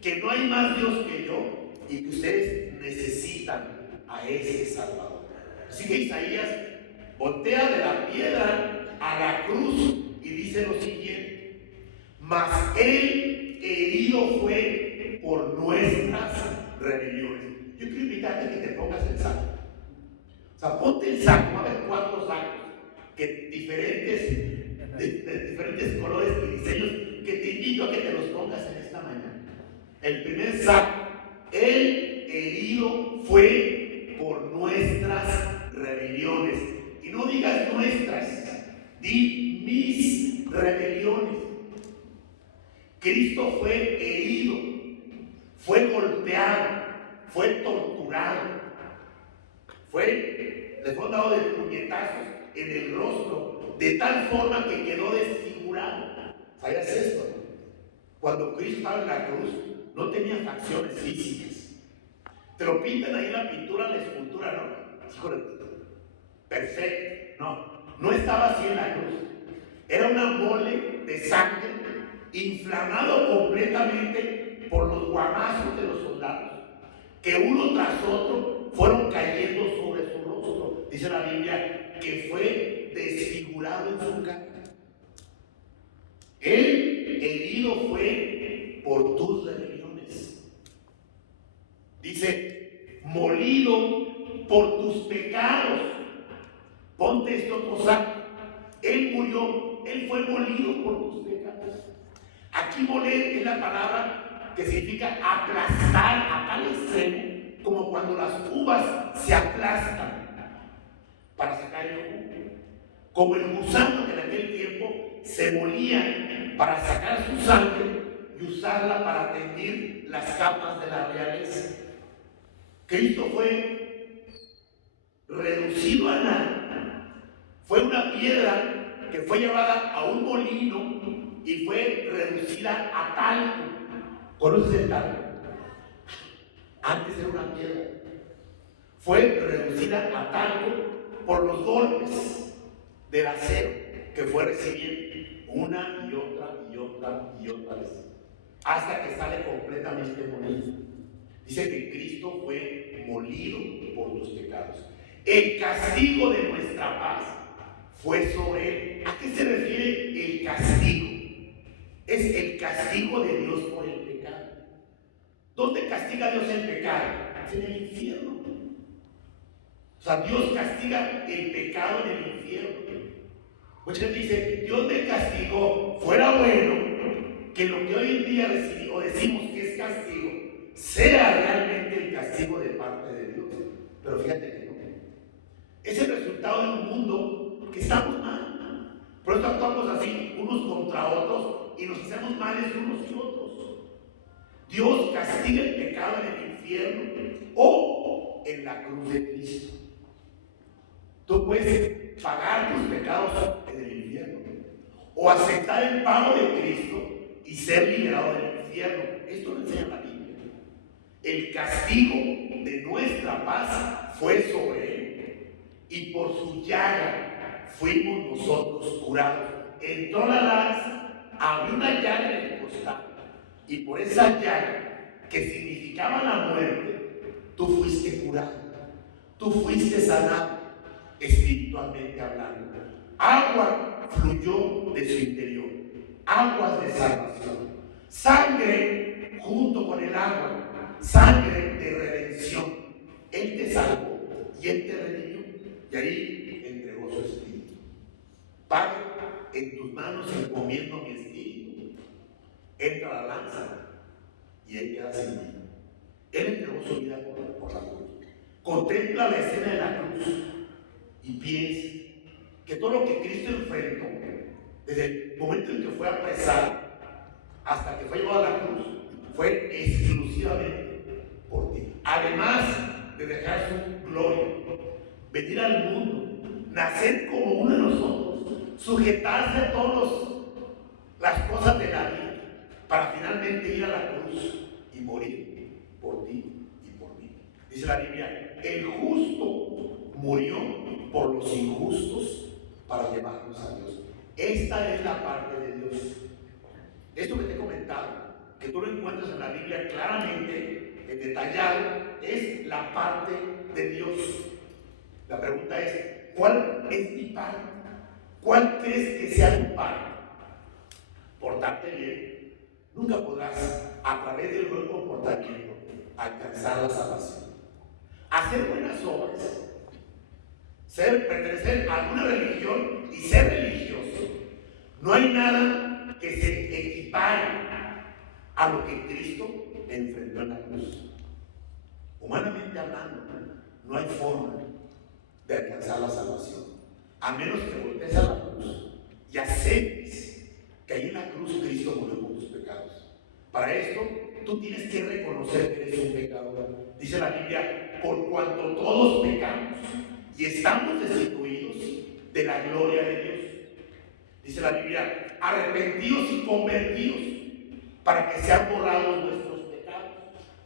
que no hay más Dios que yo y que ustedes necesitan a ese Salvador. Así que Isaías voltea de la piedra a la cruz y dice lo siguiente: mas él herido fue por nuestras rebeliones. Yo quiero invitarte a que te pongas el saco. O sea, ponte el saco, va a haber 4 sacos de diferentes colores y diseños que te invito a que te los pongas en esta mañana. El primer saco: él herido fue por nuestras rebeliones. Y no digas nuestras, di mis rebeliones. Cristo fue herido, fue golpeado, fue torturado, le fueron dado de puñetazos en el rostro, de tal forma que quedó desfigurado. ¿Sabías esto? Cuando Cristo estaba en la cruz, no tenía facciones físicas. Te lo pintan ahí en la pintura, en la escultura, ¿no? Híjole, perfecto. No estaba así en la cruz. Era una mole de sangre, inflamado completamente por los guamazos de los soldados, que uno tras otro fueron cayendo sobre su rostro. Dice la Biblia que fue desfigurado en su cara. Él herido fue por tus rebeliones. Dice, molido por tus pecados. Ponte esto otro saco. Él murió, él fue molido por tus pecados. Aquí moler es la palabra que significa aplastar a tal extremo, como cuando las uvas se aplastan para sacar el jugo. Como el gusano que en aquel tiempo se molía para sacar su sangre y usarla para teñir las capas de la realeza. Cristo fue reducido a nada. Fue una piedra que fue llevada a un molino y fue reducida a talco. ¿Conoces el talco? Antes era una piedra. Fue reducida a talco por los golpes del acero que fue recibiendo una y otra vez, hasta que sale completamente molido. Dice que Cristo fue molido por tus pecados. El castigo de nuestra paz fue sobre él. ¿A qué se refiere el castigo? Es el castigo de Dios por el pecado. ¿Dónde castiga Dios el pecado? Es en el infierno. O sea, Dios castiga el pecado en el infierno. Mucha gente dice, Dios me castigó. Fuera bueno que lo que hoy en día decimos que es castigo sea realmente el castigo de parte de Dios. Pero fíjate que no. Es el resultado de un mundo que estamos mal. Por eso actuamos así, unos contra otros, y nos hacemos males unos y otros. Dios castiga el pecado en el infierno o en la cruz de Cristo. Tú puedes pagar tus pecados en el infierno o aceptar el pago de Cristo y ser liberado del infierno. Esto lo enseña la Biblia. El castigo de nuestra paz fue sobre él, y por su llaga fuimos nosotros curados. Entró la lanza, abrió una llaga en el costado, y por esa llaga, que significaba la muerte, tú fuiste curado, tú fuiste sanado, espiritualmente hablando. Agua fluyó de su interior, aguas de salvación, sangre junto con el agua, sangre de redención. Él te salvó y Él te redimió, y ahí entregó su espíritu. Padre, en tus manos encomiendo mi espíritu. Entra la lanza y Él queda sin vida. Él entregó su vida por la cruz. Contempla la escena de la cruz y piensa que todo lo que Cristo enfrentó, desde el momento en que fue apresado hasta que fue llevado a la cruz, fue exclusivamente por ti. Además de dejar su gloria, venir al mundo, nacer como uno de nosotros, sujetarse a todas las cosas de la vida, para finalmente ir a la cruz y morir por ti y por mí. Dice la Biblia, el justo murió por los injustos para llevarnos a Dios. Esta es la parte de Dios. Esto que te he comentado, que tú lo encuentras en la Biblia claramente detallado, es la parte de Dios. La pregunta es, ¿cuál es mi parte? ¿Cuál crees que sea tu parte? Portarte bien. Nunca podrás, a través del buen comportamiento, alcanzar la salvación. Hacer buenas obras, pertenecer a alguna religión y ser religioso, no hay nada que se equipare a lo que Cristo enfrentó en la cruz. Humanamente hablando, no hay forma de alcanzar la salvación, a menos que voltees a la cruz y aceptes que ahí en la cruz Cristo murió por tus pecados. Para esto, tú tienes que reconocer que eres un pecador. Dice la Biblia, por cuanto todos pecamos y estamos destituidos de la gloria de Dios. Dice la Biblia, arrepentidos y convertidos para que sean borrados nuestros pecados.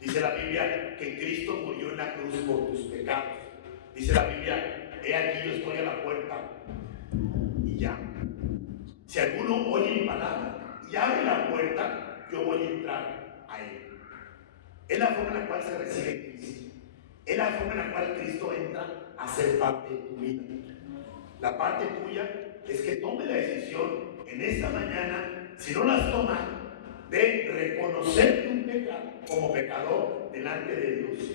Dice la Biblia que Cristo murió en la cruz por tus pecados. Dice la Biblia, he aquí yo estoy a la puerta y llamo. Si alguno oye mi palabra y abre la puerta, yo voy a entrar a él. Es la forma en la cual se recibe Cristo. Es la forma en la cual Cristo entra a ser parte de tu vida. La parte tuya es que tome la decisión en esta mañana, si no la has tomado, de reconocerte un pecado como pecador delante de Dios,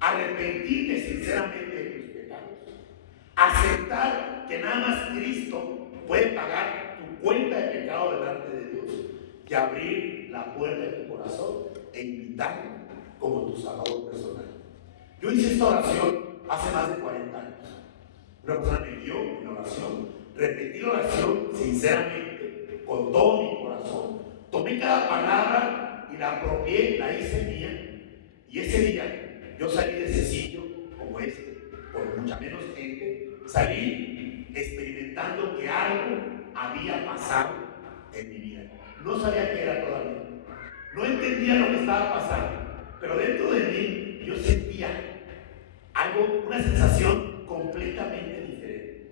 arrepentirte sinceramente de tus pecados, aceptar que nada más Cristo puede pagar tu cuenta de pecado delante de Dios y abrir la puerta de tu corazón e invitarlo como tu salvador personal. Yo hice esta oración hace más de 40 años. Una persona me guió en la oración, repetí la oración sinceramente, con todo mi corazón. Tomé cada palabra y la apropié, la hice mía. Y ese día yo salí de ese sitio como este, con mucha menos gente, salí experimentando que algo había pasado en mi vida. No sabía qué era todavía, no entendía lo que estaba pasando, pero dentro de mí yo sentía algo, una sensación completamente diferente,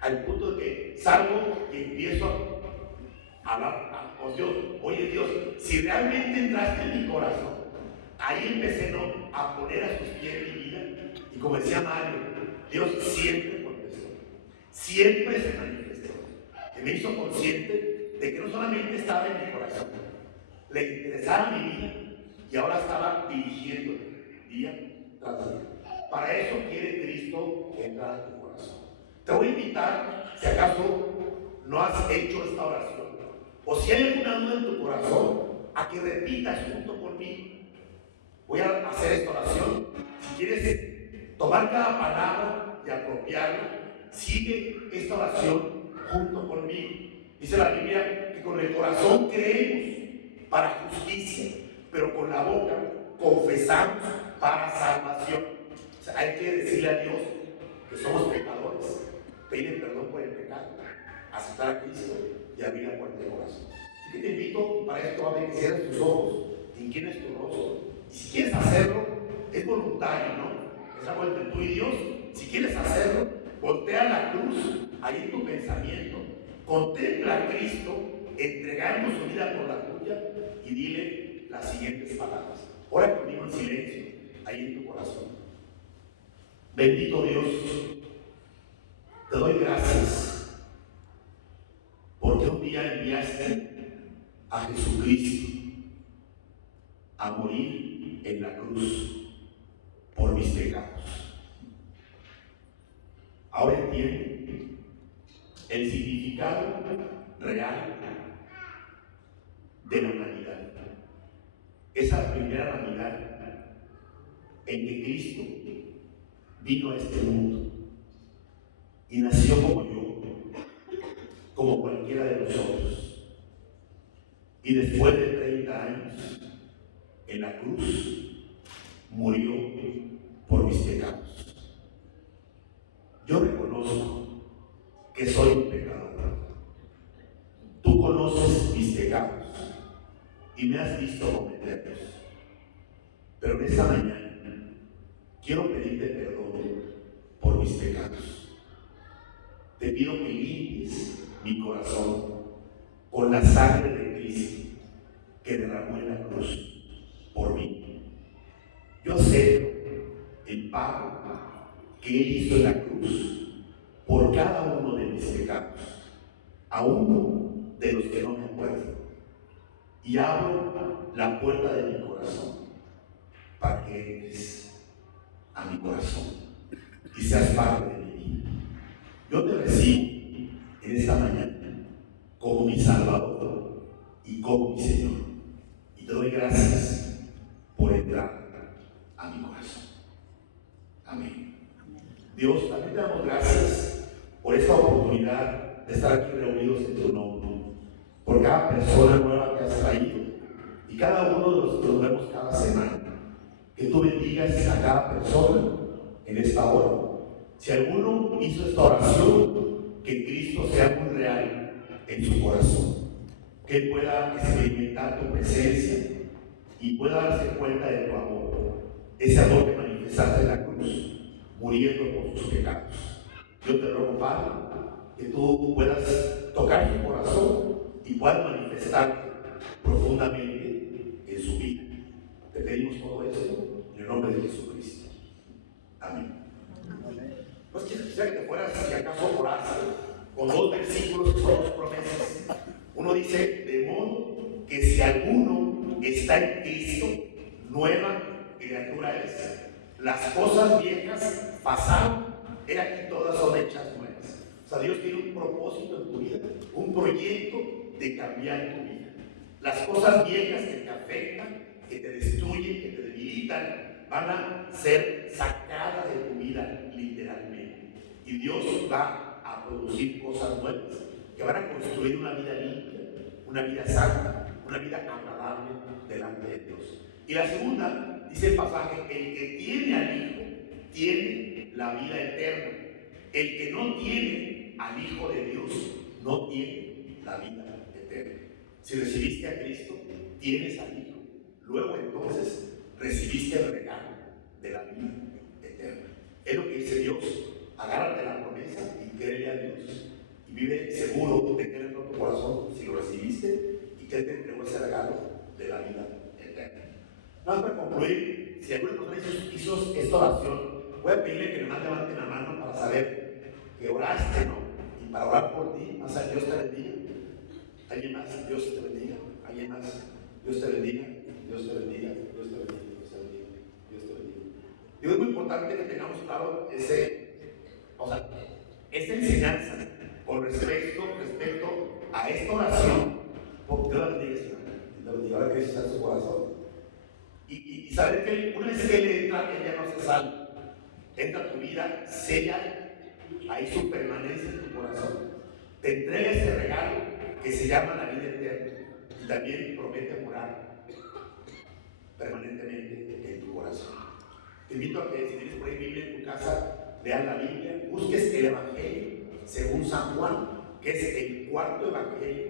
al punto de que salgo y empiezo a hablar con Dios. Oye Dios, si realmente entraste en mi corazón, ahí empecé a poner a sus pies mi vida, y como decía Mario, Dios siempre contestó, siempre se manifestó, que me hizo consciente de que no solamente estaba en mi corazón, le interesaba mi vida y ahora estaba dirigiendo día tras día. Para eso quiere Cristo entrar a tu corazón. Te voy a invitar, si acaso no has hecho esta oración, o si hay alguna duda en tu corazón, a que repitas junto conmigo. Voy a hacer esta oración. Si quieres tomar cada palabra y apropiarla, sigue esta oración junto conmigo. Dice la Biblia que con el corazón creemos para justicia, pero con la boca confesamos para salvación. O sea, hay que decirle a Dios que somos pecadores, pedir perdón por el pecado, aceptar a Cristo y abrir la puerta del corazón. Así que te invito, para esto, a que cierres tus ojos, inclines tu rostro Y si quieres hacerlo, es voluntario, ¿no? Es algo entre tú y Dios. Si quieres hacerlo, voltea la cruz ahí en tu pensamiento. Contempla a Cristo entregando su vida por la tuya y dile las siguientes palabras. Ora conmigo en silencio, ahí en tu corazón. Bendito Dios, te doy gracias porque un día enviaste a Jesucristo a morir en la cruz por mis pecados. Ahora entiendo el significado real de la humanidad. Esa primera Navidad en que Cristo vino a este mundo y nació como yo, como cualquiera de nosotros. Y después de 30 años, en la cruz, murió por mis pecados. Yo reconozco que soy un pecador. Tú conoces mis pecados y me has visto cometerlos. Pero en esta mañana quiero pedirte perdón por mis pecados. Te pido que limpies mi corazón con la sangre de Cristo que derramó en la cruz por mí. Yo sé el pago que Él hizo en la cruz por cada uno de mis pecados, aún de los que no me acuerdo. Y abro la puerta de mi corazón para que entres a mi corazón y seas parte de mi vida. Yo te recibo en esta mañana como mi Salvador y como mi Señor. Y te doy gracias por entrar a mi corazón. Amén. Dios, también te damos gracias por esta oportunidad de estar aquí reunidos en tu nombre, por cada persona nueva que has traído y cada uno de los que nos vemos cada semana. Que tú bendigas a cada persona en esta hora. Si alguno hizo esta oración, que Cristo sea muy real en su corazón, que Él pueda experimentar tu presencia y pueda darse cuenta de tu amor, ese amor que manifestaste en la cruz, muriendo por sus pecados. Yo te ruego, Padre, que tú puedas tocar su corazón y puedas manifestarte profundamente en su vida. Te pedimos todo esto en el nombre de Jesucristo. Amén. Pues quisiera que te fueras, si acaso oraste, con 2 versículos, con 2 promesas. Uno dice, de modo que si alguno está en Cristo, nueva criatura es. Las cosas viejas pasaron, he aquí todas son hechas nuevas. O sea, Dios tiene un propósito en tu vida, un proyecto de cambiar tu vida. Las cosas viejas que te afectan, que te destruyen, que te debilitan, van a ser sacadas de tu vida literalmente. Y Dios va a producir cosas nuevas que van a construir una vida limpia, una vida santa, una vida agradable delante de Dios. Y la segunda, dice el pasaje, el que tiene al Hijo tiene la vida eterna. El que no tiene al Hijo de Dios no tiene la vida eterna. Si recibiste a Cristo, tienes al Hijo. Luego entonces recibiste el regalo de la vida eterna. Es lo que dice Dios. Agárrate la promesa y créele a Dios. Y vive seguro de que Él entró en tu corazón si lo recibiste y que Él te entregó ese regalo de la vida eterna. Nada más para concluir, si alguna persona hizo esta oración, voy a pedirle que nomás levanten la mano para saber que oraste, ¿no? Y para orar por ti, más allá, Dios te bendiga. ¿Alguien más? Dios te bendiga. ¿Alguien más? Dios te bendiga. Dios te bendiga. Dios te bendiga. Dios te bendiga. Dios te bendiga. Y es muy importante que tengamos claro esta enseñanza con respecto a esta oración, porque Dios la bendiga, Señor. Ahora que Dios está en su corazón. Y saber que una vez que Él entra, Él ya no se salva. Entra a tu vida, sella ahí su permanencia en tu corazón. Te entrega ese regalo que se llama la vida eterna. Y también promete morar permanentemente en tu corazón. Te invito a que si tienes por ahí Biblia en tu casa, leas la Biblia, busques el Evangelio según San Juan, que es el 4.º Evangelio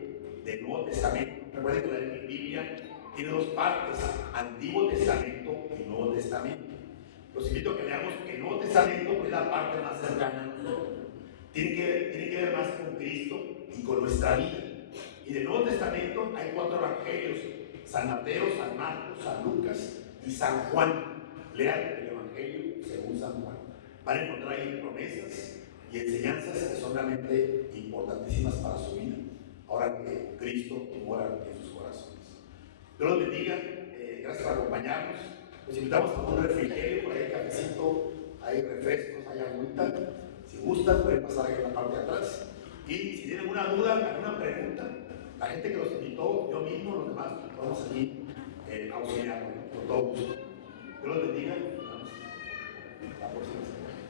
del Nuevo Testamento. Recuerden que la Biblia tiene dos partes, Antiguo Testamento y Nuevo Testamento. Los invito a que leamos el Nuevo Testamento, que es la parte más cercana a nosotros. Tiene que ver más con Cristo y con nuestra vida. Y del Nuevo Testamento hay 4 evangelios: San Mateo, San Marcos, San Lucas y San Juan. Lean el Evangelio según San Juan. Van a encontrar ahí promesas y enseñanzas que son realmente importantísimas para su vida, ahora que Cristo mora en sus corazones. Dios los bendiga, gracias por acompañarnos. Los invitamos a un refrigerio, por ahí hay cafecito, hay refrescos, hay agüita. Si gustan, pueden pasar ahí en la parte de atrás. Y si tienen alguna duda, alguna pregunta, la gente que los invitó, yo mismo, los demás, vamos aquí auxiliarlos con todo gusto. Dios los bendiga. La próxima semana.